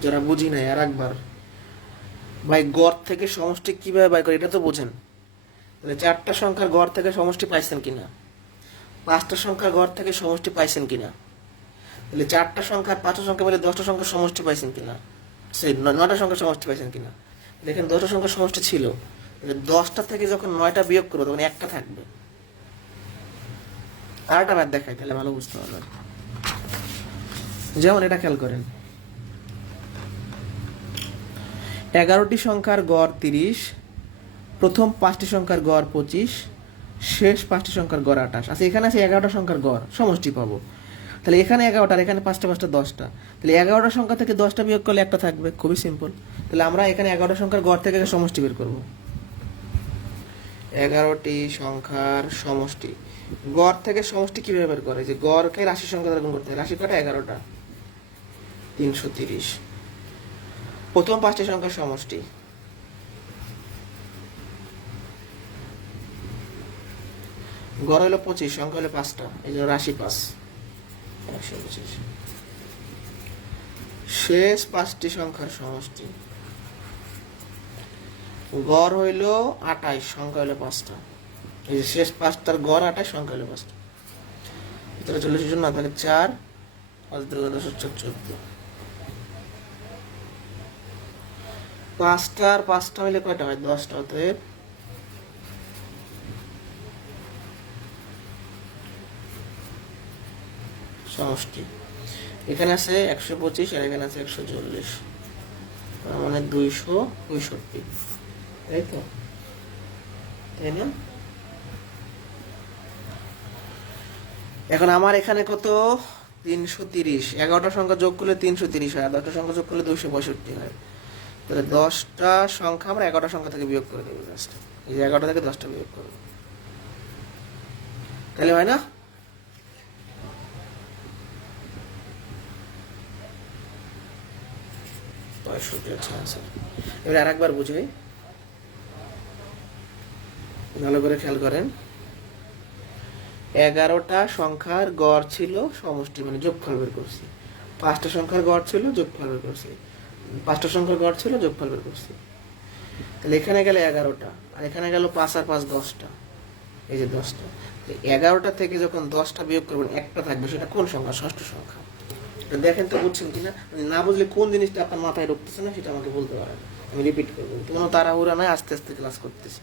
যারা বুঝি নাই আর একবার, ভাই গড় থেকে সমষ্টি কিভাবে বাই করে এটা তো বোঝেন। তাহলে 4টা সংখ্যার গড় থেকে সমষ্টি পাইছেন কিনা, 5টা সংখ্যার গড় থেকে সমষ্টি পাইছেন কিনা, তাহলে 4টা সংখ্যা 5টা সংখ্যা মিলে 10টা সংখ্যার সমষ্টি পাইছেন কিনা, সেই 9টা সংখ্যার সমষ্টি পাইছেন কিনা। দেখেন 10টা সংখ্যার সমষ্টি ছিল, 10টা থেকে যখন 9টা বিয়োগ করবো তখন একটা থাকবে। আর একটা ম্যাথ দেখাই, তাহলে ভালো বুঝতে পারবেন। যেমন এটা খেয়াল করেন, 11টি সংখ্যার গড় 30, প্রথম 5টি সংখ্যার গড় 25, শেষ 5টি সংখ্যার গড় 28। আচ্ছা এখানে আছে 11টা সংখ্যার গড়, সমষ্টি পাবো। তাহলে এখানে 11টা, এখানে 5টা 5টা 10টা, তাহলে 11টা সংখ্যা থেকে 10টা বিয়োগ করলে একটা থাকবে, খুবই সিম্পল। তাহলে আমরা এখানে 11টা সংখ্যার গড় থেকে সমষ্টি বের করব। 11টি সংখ্যার সমষ্টি, গড় থেকে সমষ্টি কিভাবে বের করে? যে গড়কে রাশি সংখ্যা দ্বারা গুণ করতে হয়। রাশি কটা? 11টা, 330। প্রথম 5টি সংখ্যার সমষ্টি, গড় হলো 25, সংখ্যা হলো 5টা, এই জন্য রাশি 5, 125। শেষ 5টি সংখ্যার সমষ্টি, গড় হইল 28, সংখ্যা হলো 5টা, এই যে শেষ 5টার গড় 28, সংখ্যা হলো 5টা। ভিতরে 40 জন না, তাহলে 4 5 2 14। 5টার 5টা মিলে কয়টা হয়? 10টা। অতএব সমষ্টি এখানে আছে 125 আর এখানে আছে 140, মানে 265, তাই তো? তাই না? এখন আমার এখানে কত? 330। 11টা সংখ্যা যোগ করলে 330 হয়, আর 10টা সংখ্যা যোগ করলে 265 হয়। তাহলে 10টা সংখ্যা আমরা 11টা সংখ্যা থেকে বিয়োগ করে দেবো জাস্ট, এই যে 11টা থেকে 10টা বিয়োগ করবো, তাহলে হয় না? আচ্ছা, এবার আর একবার বুঝাই, ভালো করে খেয়াল করেন। 11টা সংখ্যার গড় ছিল সমষ্টি, মানে যোগফল বের করছি। 5টা সংখ্যার গড় ছিল, যোগফল বের করছি। 5টা সংখ্যার গড় ছিল, যোগফল বের করছি। তাহলে এখানে গেলে 11টা, আর এখানে গেল 5 আর 5 10টা, এই যে 10টা। 11টা থেকে যখন 10টা বিয়োগ করবেন একটা থাকবে, সেটা কোন সংখ্যা? ষষ্ঠ সংখ্যা। দেখেন তো বুঝছেন কিনা? না বুঝলে কোন জিনিসটা আপনার মাথায় ঢুকতেছে না সেটা আমাকে বলতে পারেন, আমি রিপিট করবো। কোনো তাড়াহুড়া নয়, আস্তে আস্তে ক্লাস করতেছি।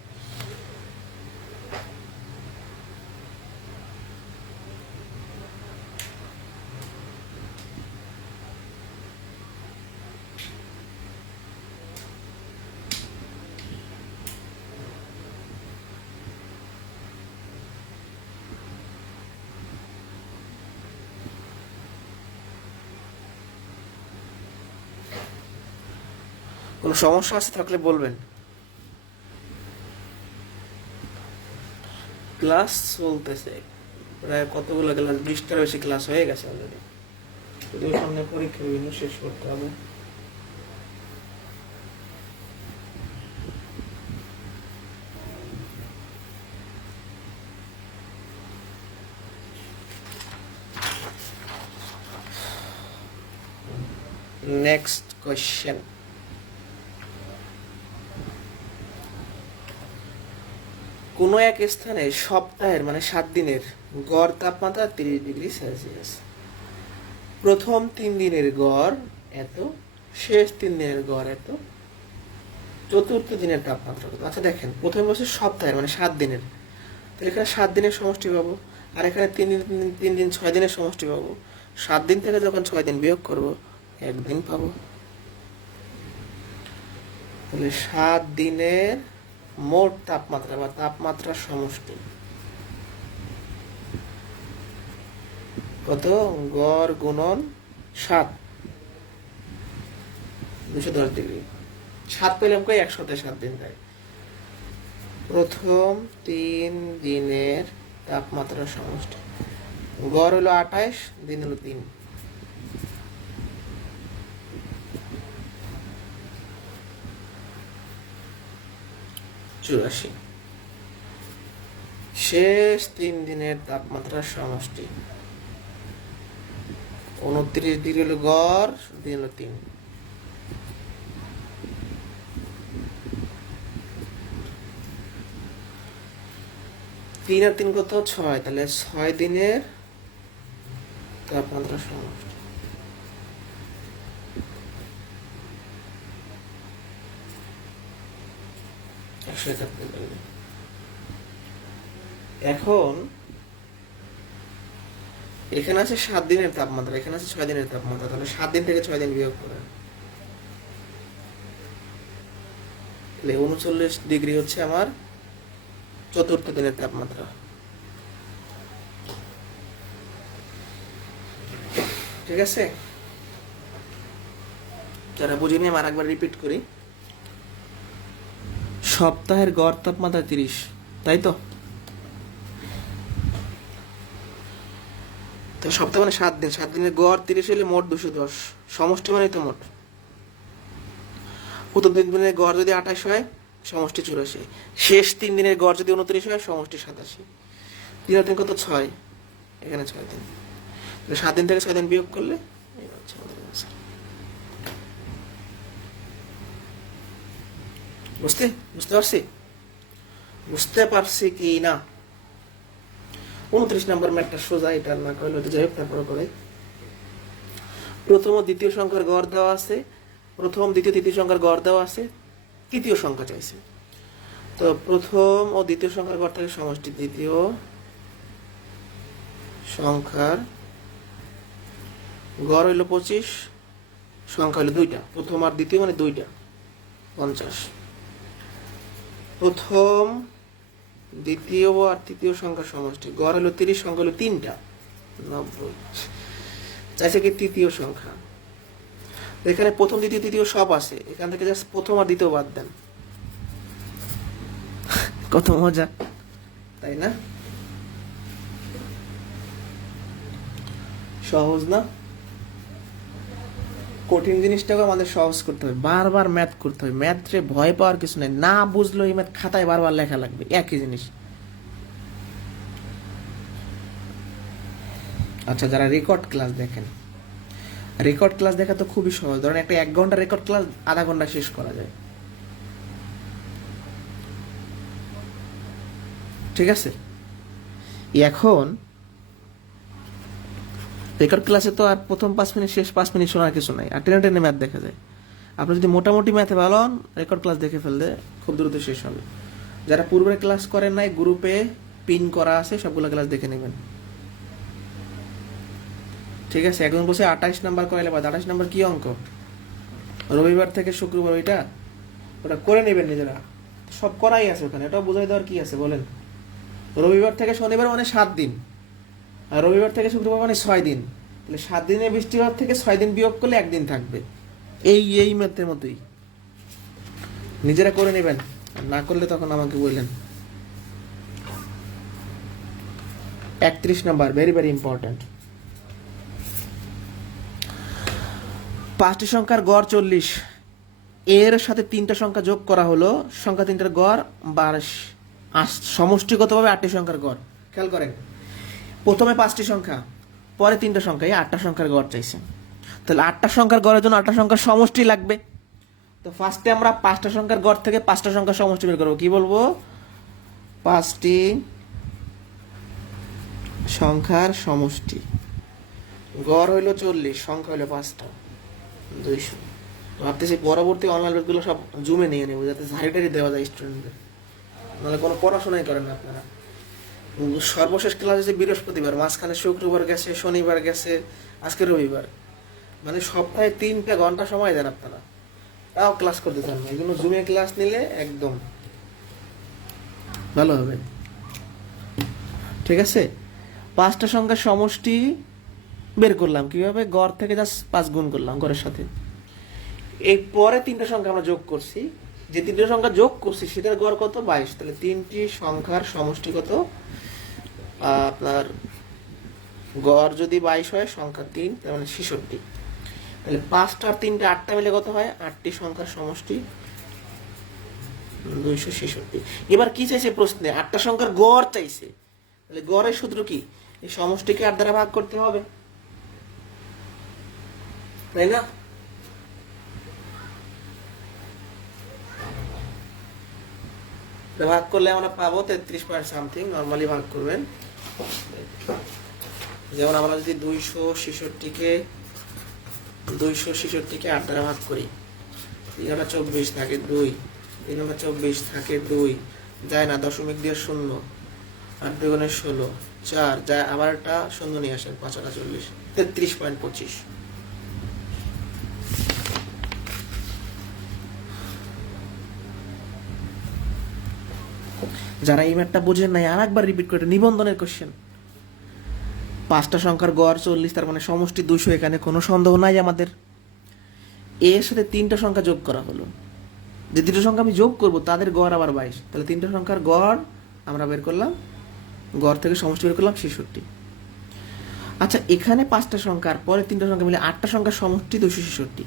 কোনো সমস্যা আছে থাকলে বলবেন। ক্লাস চলতেছে, প্রায় কতগুলো ক্লাস, 20টার বেশি ক্লাস হয়ে গেছে অলরেডি। যদিও সামনে পরীক্ষা, বিভিন্ন শেষ করতে হবে। নেক্সট কোয়েশ্চেন, কোনো এক স্থানে সপ্তাহের মানে 7 দিনের গড় তাপমাত্রা 30°C। প্রথম 3 দিনের গড় এত, শেষ 3 দিনের গড় এত, চতুর্থ দিনের তাপমাত্রা কত। আচ্ছা দেখেন, প্রথমে বলছে সপ্তাহের মানে 7 দিনের, তাহলে এখানে 7 দিনের সমষ্টি পাবো, আর এখানে 3 দিন 6 দিনের সমষ্টি পাবো। 7 দিন থেকে যখন 6 দিন বিয়োগ করব 1 দিন পাবো। তাহলে 7 দিনের মোট তাপমাত্রা বা তাপমাত্রার সমষ্টি কত? গড় গুণন 7, 210°। 7 পেলাম কই? 107 দিন তাই। প্রথম 3 দিনের তাপমাত্রার সমষ্টি, গড় হলো 28, দিন হলো 3। চুরাশি। শেষ 3 দিনের তাপমাত্রার সমষ্টি 29 হলো গড়, দিন হলো 3। 3 আর 3 কত? 6, তাহলে 6 দিনের তাপমাত্রার সমষ্টি। এখন এখানে আছে 7 দিনের তাপমাত্রা, এখানে আছে 6 দিনের তাপমাত্রা, তাহলে 7 দিন থেকে 6 দিন বিয়োগ করেন, 39° হচ্ছে আমার চতুর্থ দিনের তাপমাত্রা। ঠিক আছে, যারা বুঝিনি আমি আরেকবার রিপিট করি। সপ্তাহের গড় তাপমাত্রা 30, তাই তো? তো সপ্তাহ মানে 7 দিন, 7 দিনের গড় 30 হলে মোট 210, সমষ্টি মানে তো মোট। প্রথম 3 দিনের গড় যদি 28 হয়, সমষ্টি 84। শেষ 3 দিনের গড় যদি 29 হয়, সমষ্টি 87। 3 আর 3 কত? 6, এখানে 6 দিন। 7 দিন থেকে 6 দিন বিয়োগ করলে বুঝতে পারছি কি না? 29 নম্বর ম্যাথটা সোজা, এটা না করলে তো যাই হোক, তারপরে করে। প্রথম ও দ্বিতীয় সংখ্যার গড় দেওয়া আছে, প্রথম দ্বিতীয় তৃতীয় সংখ্যার গড় দেওয়া আছে, তৃতীয় সংখ্যা চাইছে। তো প্রথম ও দ্বিতীয় সংখ্যার গড় থেকে সমষ্টি দ্বিতীয় সংখ্যার গড় হইল 25, সংখ্যা হইল 2টা, প্রথম আর দ্বিতীয় মানে 2টা, 50। প্রথম দ্বিতীয় আর তৃতীয় সংখ্যার সমষ্টি গড় হলো 30, সংখ্যা হলো 3টা, 90। চাইছে কি তৃতীয় সংখ্যা। এখানে প্রথম দ্বিতীয় তৃতীয় সব আছে, এখান থেকে জাস্ট প্রথম আর দ্বিতীয় বাদ দেন। কত মজা, তাই না? সহজ না? কঠিন জিনিসটাকে আমাদের সহজ করতে হবে, বারবার ম্যাথ করতে হবে। ম্যাথে ভয় পাওয়ার কিছু নেই, না বুঝলো এই ম্যাথ খাতায় বারবার লেখা লাগবে, একই জিনিস। আচ্ছা, যারা রেকর্ড ক্লাস দেখেন, রেকর্ড ক্লাস দেখা তো খুবই সহজ। ধরেন একটা 1 ঘন্টা রেকর্ড ক্লাস আধা ঘন্টা শেষ করা যায়, ঠিক আছে? এখন রেকর্ড ক্লাসে তো আর প্রথম 5 মিনিট শেষ 5 মিনিট শোনার কিছু নাই, আর টেনে টেনে ম্যাথ দেখা যায়। আপনি যদি মোটামুটি ম্যাথে ভালো হন, রেকর্ড ক্লাস দেখে ফেললে খুব দ্রুত শেষ হবে। যারা পূর্বের ক্লাস করেন নাই, গ্রুপে পিন করা আছে, সবগুলো ক্লাস দেখে নেবেন, ঠিক আছে? একজন বসে 28 নাম্বার করাইলে বাদ। 28 নাম্বার কি অঙ্ক? রবিবার থেকে শুক্রবার, ওটা করে নেবেন নিজেরা, সব করাই আছে ওখানে, এটাও বোঝাই দেওয়ার কি আছে বলেন? রবিবার থেকে শনিবার মানে 7 দিন, আর রবিবার থেকে শুক্রবার মানে 6 দিন। তাহলে 7 দিনের বৃষ্টিবার থেকে 6 দিন বিয়োগ করলে 1 দিন থাকবে, এই ম্যাথের মতোই। নিজেরা করে নেবেন, আর না করলে তখন আমাকে বললেন। 31 নাম্বার, ভেরি ভেরি ইম্পর্টেন্ট। 5টি সংখ্যার গড় 40, এর সাথে 3টা সংখ্যা যোগ করা হলো, সংখ্যা 3টার গড় 22, সমষ্টিগতভাবে 8টি সংখ্যার গড়। খেয়াল করেন, প্রথমে 5টি সংখ্যা, পরে 3টা সংখ্যা, এই 8টা সংখ্যার গড় চাইছে। তাহলে 8টা সংখ্যার গড়ের জন্য 8টা সংখ্যার সমষ্টি লাগবে। তো ফার্স্টে আমরা 5টা সংখ্যার গড় থেকে 5টা সংখ্যার সমষ্টি বের করবো। কি বলবো? 5টি সংখ্যার সমষ্টি, গড় হইলো 40, সংখ্যা হইলো 5টা, 200। ভাবতেছি পরবর্তী অনলাইন গুলো সব জুমে নিয়ে নেবো, যাতে ঝাড়িটারি দেওয়া যায় স্টুডেন্টদের, নাহলে কোনো পড়াশোনাই করেন না আপনারা। সর্বশেষ ক্লাস হচ্ছে বৃহস্পতিবার, মাঝখানে শুক্রবার গেছে, শনিবার গেছে, আজকে রবিবার, মানে সপ্তাহে 3টা ঘন্টা সময় দেন আপনারা, তাও ক্লাস করতে চান না। এই জন্য জুমে ক্লাস নিলে একদম ভালো হবে। ঠিক আছে, 5টা সংখ্যার সমষ্টি বের করলাম কিভাবে? গড় থেকে জাস্ট 5 গুণ করলাম গড়ের সাথে। এই পরে 3টা সংখ্যা আমরা যোগ করছি, যে 3টা সংখ্যা যোগ করছি সেটার গড় কত? 22। তাহলে 3টি সংখ্যার সমষ্টি কত? আপনার গড় যদি 22 হয়, সংখ্যা 3, তার মানে 66। তাহলে 5টা আর 3টা 8টা মিলে কত হয়? 8টি সংখ্যার সমষ্টি 266। এবার কি চাইছে প্রশ্নে? 8টা সংখ্যার গড় চাইছে। তাহলে গড়ের সূত্র কি? এই সমষ্টিকে 8 দ্বারা ভাগ করতে হবে, তাই না? ভাগ করলে আমরা পাবো 33 পয়েন্ট সামথিং। নর্মালি ভাগ করবেন, যেমন আমরা যদি 266কে 8 দ্বারা ভাগ করি, 3/24 থাকে 2, 3/24 থাকে 2, যায় না, দশমিক দিয়ে 0, 8 2 16, 4 যায়, আবার একটা শূন্য নিয়ে আসেন, 5/40, 33.25। যারা এই ম্যাথটা বোঝেন নাই, আর একবার রিপিট করে, নিবন্ধনের কোশ্চেন। 5টা সংখ্যার গড় 40, তার মানে সমষ্টি 200, এখানে কোনো সন্দেহ নাই আমাদের। এর সাথে 3টা সংখ্যা যোগ করা হলো, যে 3টা সংখ্যা আমি যোগ করব তাদের গড় আবার 22। তাহলে 3টা সংখ্যার গড় আমরা বের করলাম, গড় থেকে সমষ্টি বের করলাম 66। আচ্ছা, এখানে 5টা সংখ্যার পরে 3টা সংখ্যা মিলে 8টা সংখ্যার সমষ্টি 266।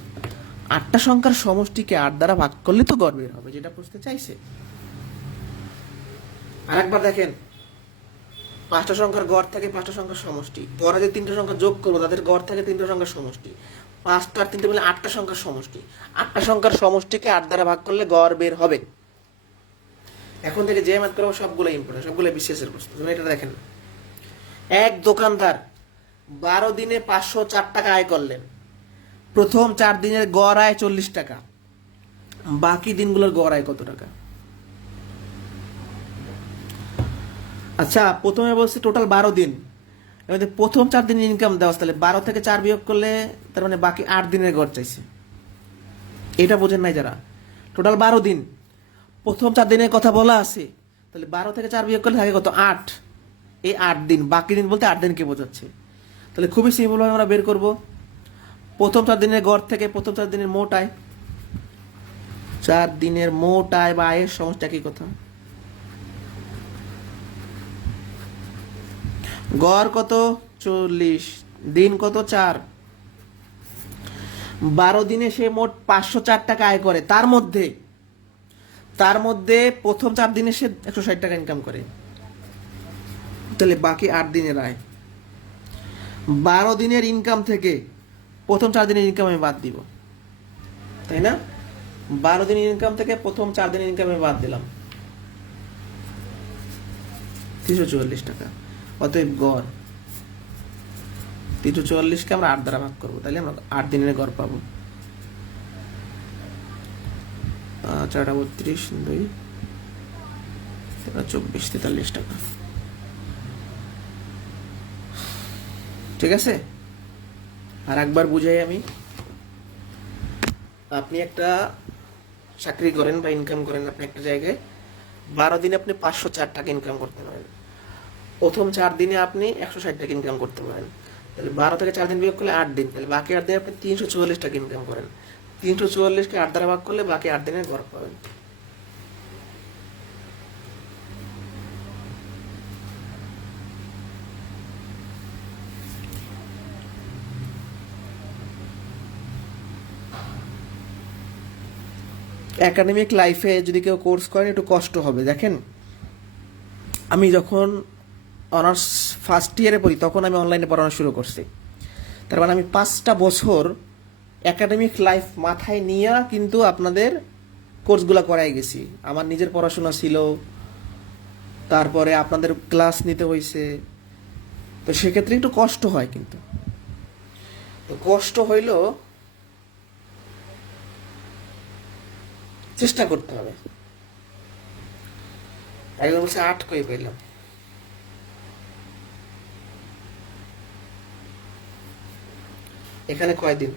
8টা সংখ্যার সমষ্টিকে 8 দ্বারা ভাগ করলে তো গড় বের হবে, যেটা প্রশ্নে চাইছে। আর একবার দেখেন, 5টা সংখ্যার গড় থেকে 5টা সংখ্যার সমষ্টি, পরে যে 3টা সংখ্যা যোগ করবো তাদের গড় থেকে 3টা সংখ্যার সমষ্টি, 5টা আর 3টা মিলে 8টা সংখ্যার সমষ্টি। 8টা সংখ্যার সমষ্টিকে 8 দ্বারা ভাগ করলে গড় বের হবে। এখন থেকে যে ম্যাথ করবো সবগুলো ইম্পর্টেন্ট, সবগুলো বিশেষের প্রশ্ন। এটা দেখেন, এক দোকানদার 12 দিনে 504 টাকা আয় করলেন। প্রথম 4 দিনের গড় আয় 40 টাকা, বাকি দিনগুলোর গড় আয় কত টাকা? আচ্ছা, প্রথমে বলছি টোটাল 12 দিন, এবার প্রথম 4 দিনের ইনকাম দেওয়া, তাহলে 12 থেকে 4 বিয়োগ করলে তার মানে বাকি 8 দিনের গড় চাইছে। এটা বোঝেন নাই যারা? টোটাল 12 দিন, প্রথম 4 দিনের কথা বলা আছে, তাহলে 12 থেকে 4 বিয়োগ করলে থাকে কত? 8। এই 8 দিন, বাকি দিন বলতে 8 দিনকে বোঝাচ্ছে। তাহলে খুবই সিম্পলভাবে আমরা বের করব, প্রথম 4 দিনের গড় থেকে প্রথম 4 দিনের মোট আয়, 4 দিনের মোট আয় বা আয়ের সমষ্টি একই কথা। গড় কত? 40, দিন কত? 4। 12 দিনে সে মোট 504 টাকা আয় করে, তার মধ্যে প্রথম 4 দিনে সে 160 টাকা ইনকাম করে। তাহলে বাকি 8 দিনের আয়, 12 দিনের ইনকাম থেকে প্রথম 4 দিনের ইনকাম আমি বাদ দিব, তাই না? 12 দিনের ইনকাম থেকে প্রথম 4 দিনের ইনকাম আমি বাদ দিলাম, 344 টাকা। অতএব গড় 344কে আমরা 8 দ্বারা ভাগ করবো, তাহলে আমরা 8 দিনের গড় পাবো। 4/32, 2, 24, 43 টাকা। ঠিক আছে, আর একবার বুঝাই আমি। আপনি একটা চাকরি করেন বা ইনকাম করেন, আপনি একটা জায়গায় 12 দিনে আপনি 504 টাকা ইনকাম করতে পারেন, প্রথম 4 দিনে আপনি 160 টাকা ইনকাম করতে পারেন। তাহলে 12 থেকে 4 দিন বিয়োগ করলে 8 দিন, তাহলে বাকি 8 দিনে আপনি 344 টাকা ইনকাম করেন। 344কে 8 দ্বারা ভাগ করলে বাকি 8 দিনের গড় পাবেন। একাডেমিক লাইফে যদি কেউ কোর্স করেন একটু কষ্ট হবে। দেখেন, আমি যখন অনার্স ফার্স্ট ইয়ারে পড়ি তখন আমি অনলাইনে পড়ানো শুরু করছি। তার মানে আমি 5টা বছর একাডেমিক লাইফ মাথায় নিয়ে কিন্তু আপনাদের কোর্সগুলো করাই গেছি। আমার নিজের পড়াশোনা ছিল, তারপরে আপনাদের ক্লাস নিতে হয়েছে, তো সেক্ষেত্রে একটু কষ্ট হয়। কিন্তু তো কষ্ট হইলেও চেষ্টা করতে হবে। একজন বলছে 8 কই পেলাম। এখানে কয় দিন?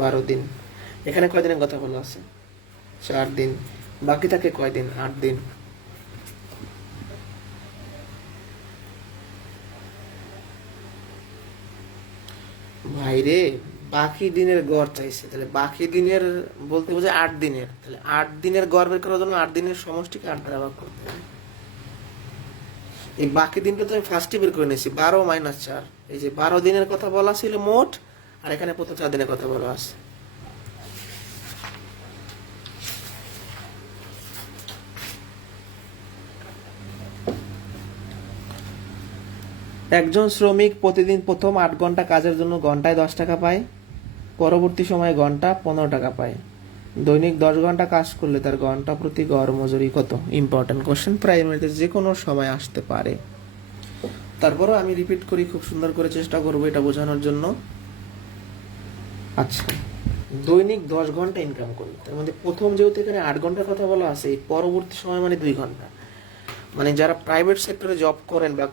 12 দিন। এখানে কয় দিনের কথা বলা আছে? 4 দিন। বাকি থাকে কয় দিন? 8 দিন। ভাইরে, বাকি দিনের গড় চাইছে, তাহলে বাকি দিনের বলতে বোঝায় 8 দিনের। তাহলে 8 দিনের গড় বের করার জন্য 8 দিনের সমষ্টিকে 8 দ্বারা ভাগ করতে হবে। এই বাকি দিনটা তো আমি ফার্স্টে বের করে নিয়েছি, 12 - 4। এই যে 12 দিনের কথা বলা ছিল মোট, আর এখানে প্রথম 4 দিনের কথা বলা আছে। একজন শ্রমিক প্রতিদিন প্রথম 8 ঘন্টা কাজের জন্য ঘন্টায় 10 টাকা পায়, পরবর্তী সময়ে ঘন্টা 15 টাকা পায়। দৈনিক 10 ঘন্টা কাজ করলে তার ঘন্টা প্রতি গড় মজুরি কত? ইম্পর্টেন্ট কোশ্চেন, প্রাইমারিতে যে কোনো সময় আসতে পারে। তারপরও আমি রিপিট করি, খুব সুন্দর করে চেষ্টা করবো এটা বোঝানোর জন্য। আচ্ছা, দৈনিক 10 ঘন্টা ইনকাম করলে, তার মধ্যে প্রথম যেহেতু এখানে 8 ঘন্টার কথা বলা আছে, এই পরবর্তী সময় মানে 2 ঘন্টা। মানে যারা প্রাইভেট সেক্টরে জব করেন বা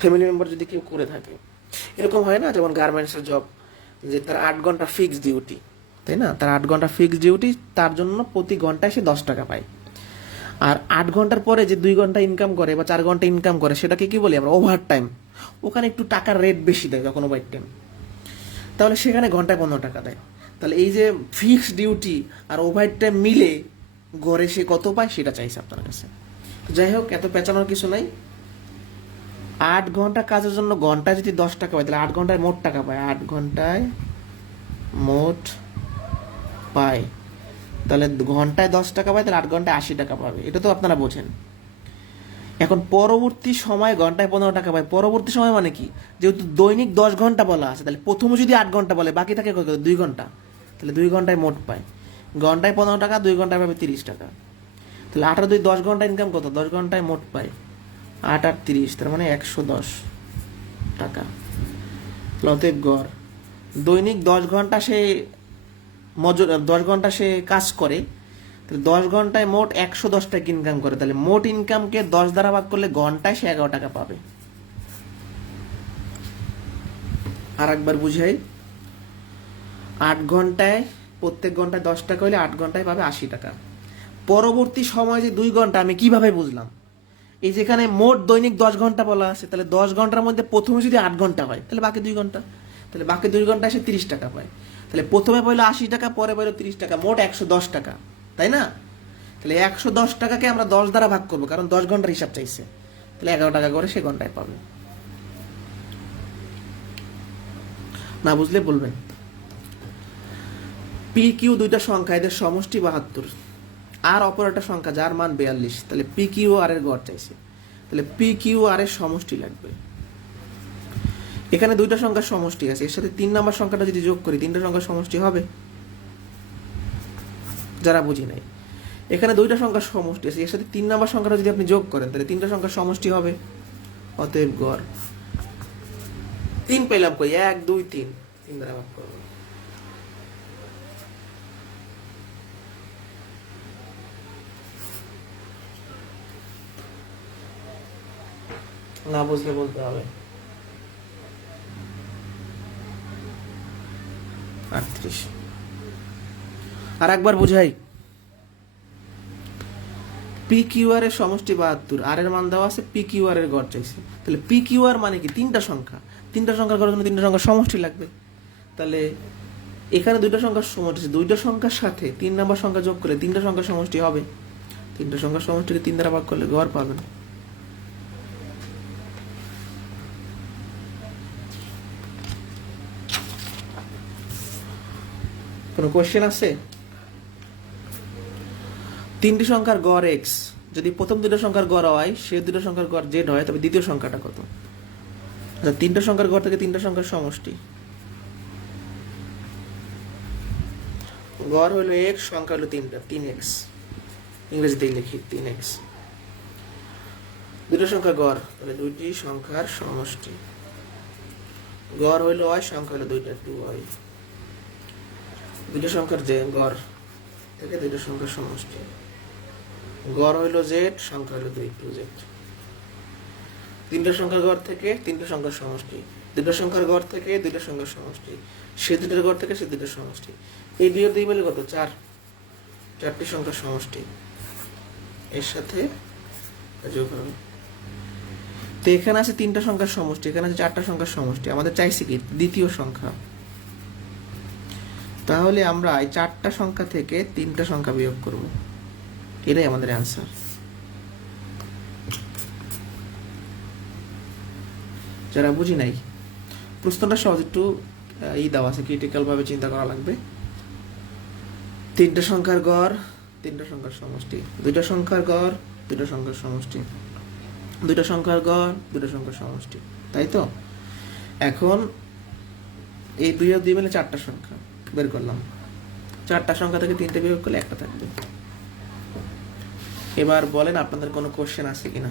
ফ্যামিলি মেম্বার যদি কেউ করে থাকে, এরকম হয় না, যেমন গার্মেন্টসের জব, যে তার 8 ঘন্টা ফিক্সড ডিউটি, তাই না? তার 8 ঘন্টা ফিক্সড ডিউটি, তার জন্য প্রতি ঘন্টায় সে 10 টাকা পায়। আর 8 ঘন্টার পরে যে 2 ঘন্টা ইনকাম করে বা 4 ঘন্টা ইনকাম করে, সেটাকে কি বলি আমরা? Over time. ওখানে একটু টাকার রেট বেশি দেয় যখন ওভার টাইম, তাহলে সেখানে ঘন্টায় 15 টাকা দেয়। তাহলে এই যে ফিক্সড ডিউটি আর ওভার টাইম মিলে গড়ে সে কত পায় সেটা চাইছে আপনার কাছে। যাই হোক, এত পেঁচানোর কিছু নাই। 8 ঘন্টা কাজের জন্য ঘন্টায় যদি 10 টাকা পায়, তাহলে 8 ঘন্টায় মোট টাকা পায়। 8 ঘন্টায় মোট পায়, তাহলে ঘন্টায় 10 টাকা পায়, তাহলে 8 ঘন্টায় 80 টাকা পাবে। এটা তো আপনারা বোঝেন। এখন পরবর্তী সময় ঘন্টায় 15 টাকা পায়। পরবর্তী সময় মানে কি? যেহেতু দৈনিক 10 ঘন্টা বলা আছে, তাহলে প্রথমে যদি 8 ঘন্টা বলে, বাকি থাকে 2 ঘন্টা, তাহলে 2 ঘন্টায় মোট পায়। ঘন্টায় 15 টাকা, 2 ঘন্টায় পাবে 30 টাকা। তাহলে 8 আর 2 10 ঘন্টা ইনকাম কত? 10 ঘন্টায় মোট পায় 8 আর 30, তার মানে 110 টাকা। অতএব গড় দৈনিক 10 ঘন্টা সে 10 ঘন্টা সে কাজ করে, তাহলে 10 ঘন্টায় মোট 110 টাকা ইনকাম করে। তাহলে মোট ইনকামকে 10 দ্বারা ভাগ করলে ঘন্টায় সে 11 টাকা পাবে। আর একবার বুঝাই, 8 ঘন্টায় প্রত্যেক ঘন্টায় 10 টাকা হলে 8 ঘন্টায় পাবে 80 টাকা। পরবর্তী সময় যে 2 ঘন্টা, আমি কিভাবে বুঝলাম? এই যেখানে মোট দৈনিক 10 ঘন্টা বলা আছে, তাহলে 10 ঘন্টার মধ্যে প্রথমে যদি 8 ঘন্টা হয়, তাহলে বাকি 2 ঘন্টা, তাহলে বাকি 2 ঘন্টায় সে 30 টাকা পায়। তাহলে প্রথমে পাইলো 80 টাকা, পরে পাইলো 30 টাকা, মোট 110 টাকা, তাই না? তাহলে 110 টাকাকে আমরা 10 দ্বারা ভাগ করবো, কারণ 10 ঘন্টার হিসাব চাইছে। তাহলে 11 টাকা করে সে ঘন্টায় পাবে। না বুঝলে বলবেন। পি কিউ দুইটা সংখ্যা, এদের সমষ্টি 72, আর অপর একটা সংখ্যা যার মান 42। তাহলে পি কিউ আর এর গড় চাইছে, তাহলে পি কিউ আর এর সমষ্টি লাগবে। এখানে দুইটা সংখ্যার সমষ্টি আছে, এর সাথে 3 নম্বর সংখ্যাটা যদি যোগ করি, 3টা সংখ্যার সমষ্টি হবে। যারা বুঝি নাই, এখানে দুইটা সংখ্যার সমষ্টি আছে, এর সাথে 3 নম্বর সংখ্যাটা যদি আপনি যোগ করেন, তাহলে 3টা সংখ্যার সমষ্টি হবে। অতএব গড় 3 পেলাম কই? 1 2 3, 3 দ্বারা ভাগ করব। না বুঝলে বলতে হবে। 38। আর একবার বুঝাই, পি কিউ আর এর সমষ্টি 72, আর এর মান দেওয়া আছে, পি কিউ আর এর গড় চাইছে। তাহলে পি কিউ আর মানে কি? 3টা সংখ্যা, 3টা সংখ্যার গড়ের জন্য 3টা সংখ্যার সমষ্টি লাগবে। তাহলে এখানে দুইটা সংখ্যার সমষ্টি আছে, দুইটা সংখ্যার সাথে 3 নম্বর সংখ্যা যোগ করলে 3টা সংখ্যার সমষ্টি হবে। 3টা সংখ্যার সমষ্টিকে 3 দ্বারা ভাগ করলে গড় পাবেন। কোনো কোশ্চেন আছে? তিনটি সংখ্যার গড় এক্স, যদি প্রথম দুটো সংখ্যার গড় হয়, সে দুটো সংখ্যার গড় জেড হয়, তবে দ্বিতীয় সংখ্যাটা কত? আচ্ছা, তিনটা সংখ্যার গড় থেকে তিনটা সংখ্যার সমষ্টি। গড় হলো এক্স, সংখ্যা হলো তিনটা, 3x, ইংরেজিতেই লিখি 3x। দুটো সংখ্যার গড়, তাহলে দুইটি সংখ্যার সমষ্টি। গড় হইলো y, সংখ্যা হলো দুইটা, 2y। দুটো সংখ্যার যে গড় থেকে দুটো সংখ্যার সমষ্টি। গড় হইলো z, সংখ্যা হলো 2z। তিনটা সংখ্যার গড় থেকে তিনটা সংখ্যার সমষ্টি, দুটো সংখ্যার গড় থেকে দুটো সংখ্যার সমষ্টি, সে দুটোর গড় থেকে সে দুটোর সমষ্টি। এই দুই আর দুই মিলে কত? 4, চারটি সংখ্যার সমষ্টি। এর সাথে যোগ হবে। তো এখানে আছে তিনটা সংখ্যার সমষ্টি, এখানে আছে চারটা সংখ্যার সমষ্টি। আমাদের চাইছে কি? দ্বিতীয় সংখ্যা। তাহলে আমরা এই চারটা সংখ্যা থেকে তিনটা সংখ্যা বিয়োগ করব, এটাই আমাদের অ্যান্সার। যারা বুঝি নাই, প্রশ্নটা সহজ, একটু দেওয়া আছে, ক্রিটিক্যাল ভাবে চিন্তা করা লাগবে। তিনটা সংখ্যার গড়, তিনটা সংখ্যার সমষ্টি, দুইটা সংখ্যার গড়, দুইটা সংখ্যার সমষ্টি, দুইটা সংখ্যার গড়, দুইটা সংখ্যার সমষ্টি, তাই তো? এখন এই দুই আর দুই মিলে চারটা সংখ্যা বের করলাম, চারটা সংখ্যা থেকে তিনটে বিয়োগ করলে একটা থাকবে। এবার বলেন আপনাদের কোনো কোশ্চেন আছে কিনা?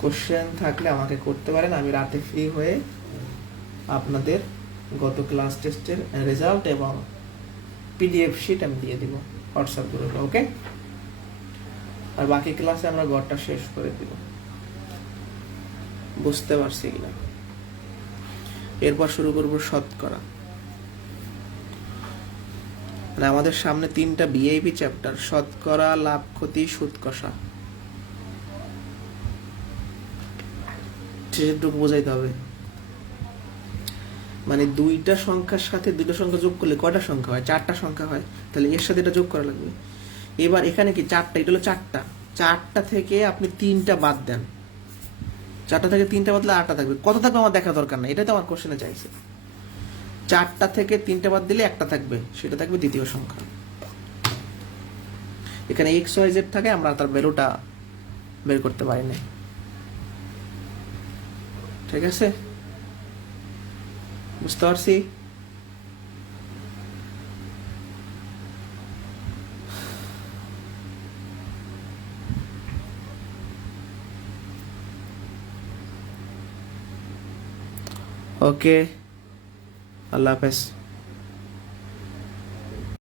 কোশ্চেন থাকলে আমাকে করতে পারেন, আমি রাতে ফ্রি হয়ে আপনাদের গত ক্লাস টেস্টের রেজাল্ট এবং পিডিএফ শিট আমি দিয়ে দিব হোয়াটসঅ্যাপ গ্রুপে, ওকে? আর বাকি ক্লাসে আমরা গড়টা শেষ করে দিব। বুঝতে পারছি কিনা? এরপর শুরু করব শতকরা। মানে আমাদের সামনে তিনটা বিআইপি চ্যাপ্টার: শতকরা, লাভ ক্ষতি, সুদ কষা। সেটুকু বোঝাইতে হবে। মানে দুইটা সংখ্যার সাথে দুটো সংখ্যা যোগ করলে কয়টা সংখ্যা হয়? চারটা সংখ্যা হয়। তাহলে এর সাথে এটা যোগ করা লাগবে। এবার এখানে কি চারটা, এটা হলো চারটা, চারটা থেকে আপনি তিনটা বাদ দেন, চারটা থেকে তিনটা বাদলে আটটা থাকবে। কত থাকবে আমার দেখা দরকার নাই, এটাই তো আমার কোশ্চেনে চাইছে। চারটা থেকে তিনটা বাদ দিলে একটা থাকবে, সেটা থাকবে দ্বিতীয় সংখ্যা। এখানে এক্স ওয়াই জেড থাকে, আমরা তার ভ্যালুটা বের করতে পারি না। ঠিক আছে, বুঝতে পারছি? ওকে, আল্লাহ হাফেজ।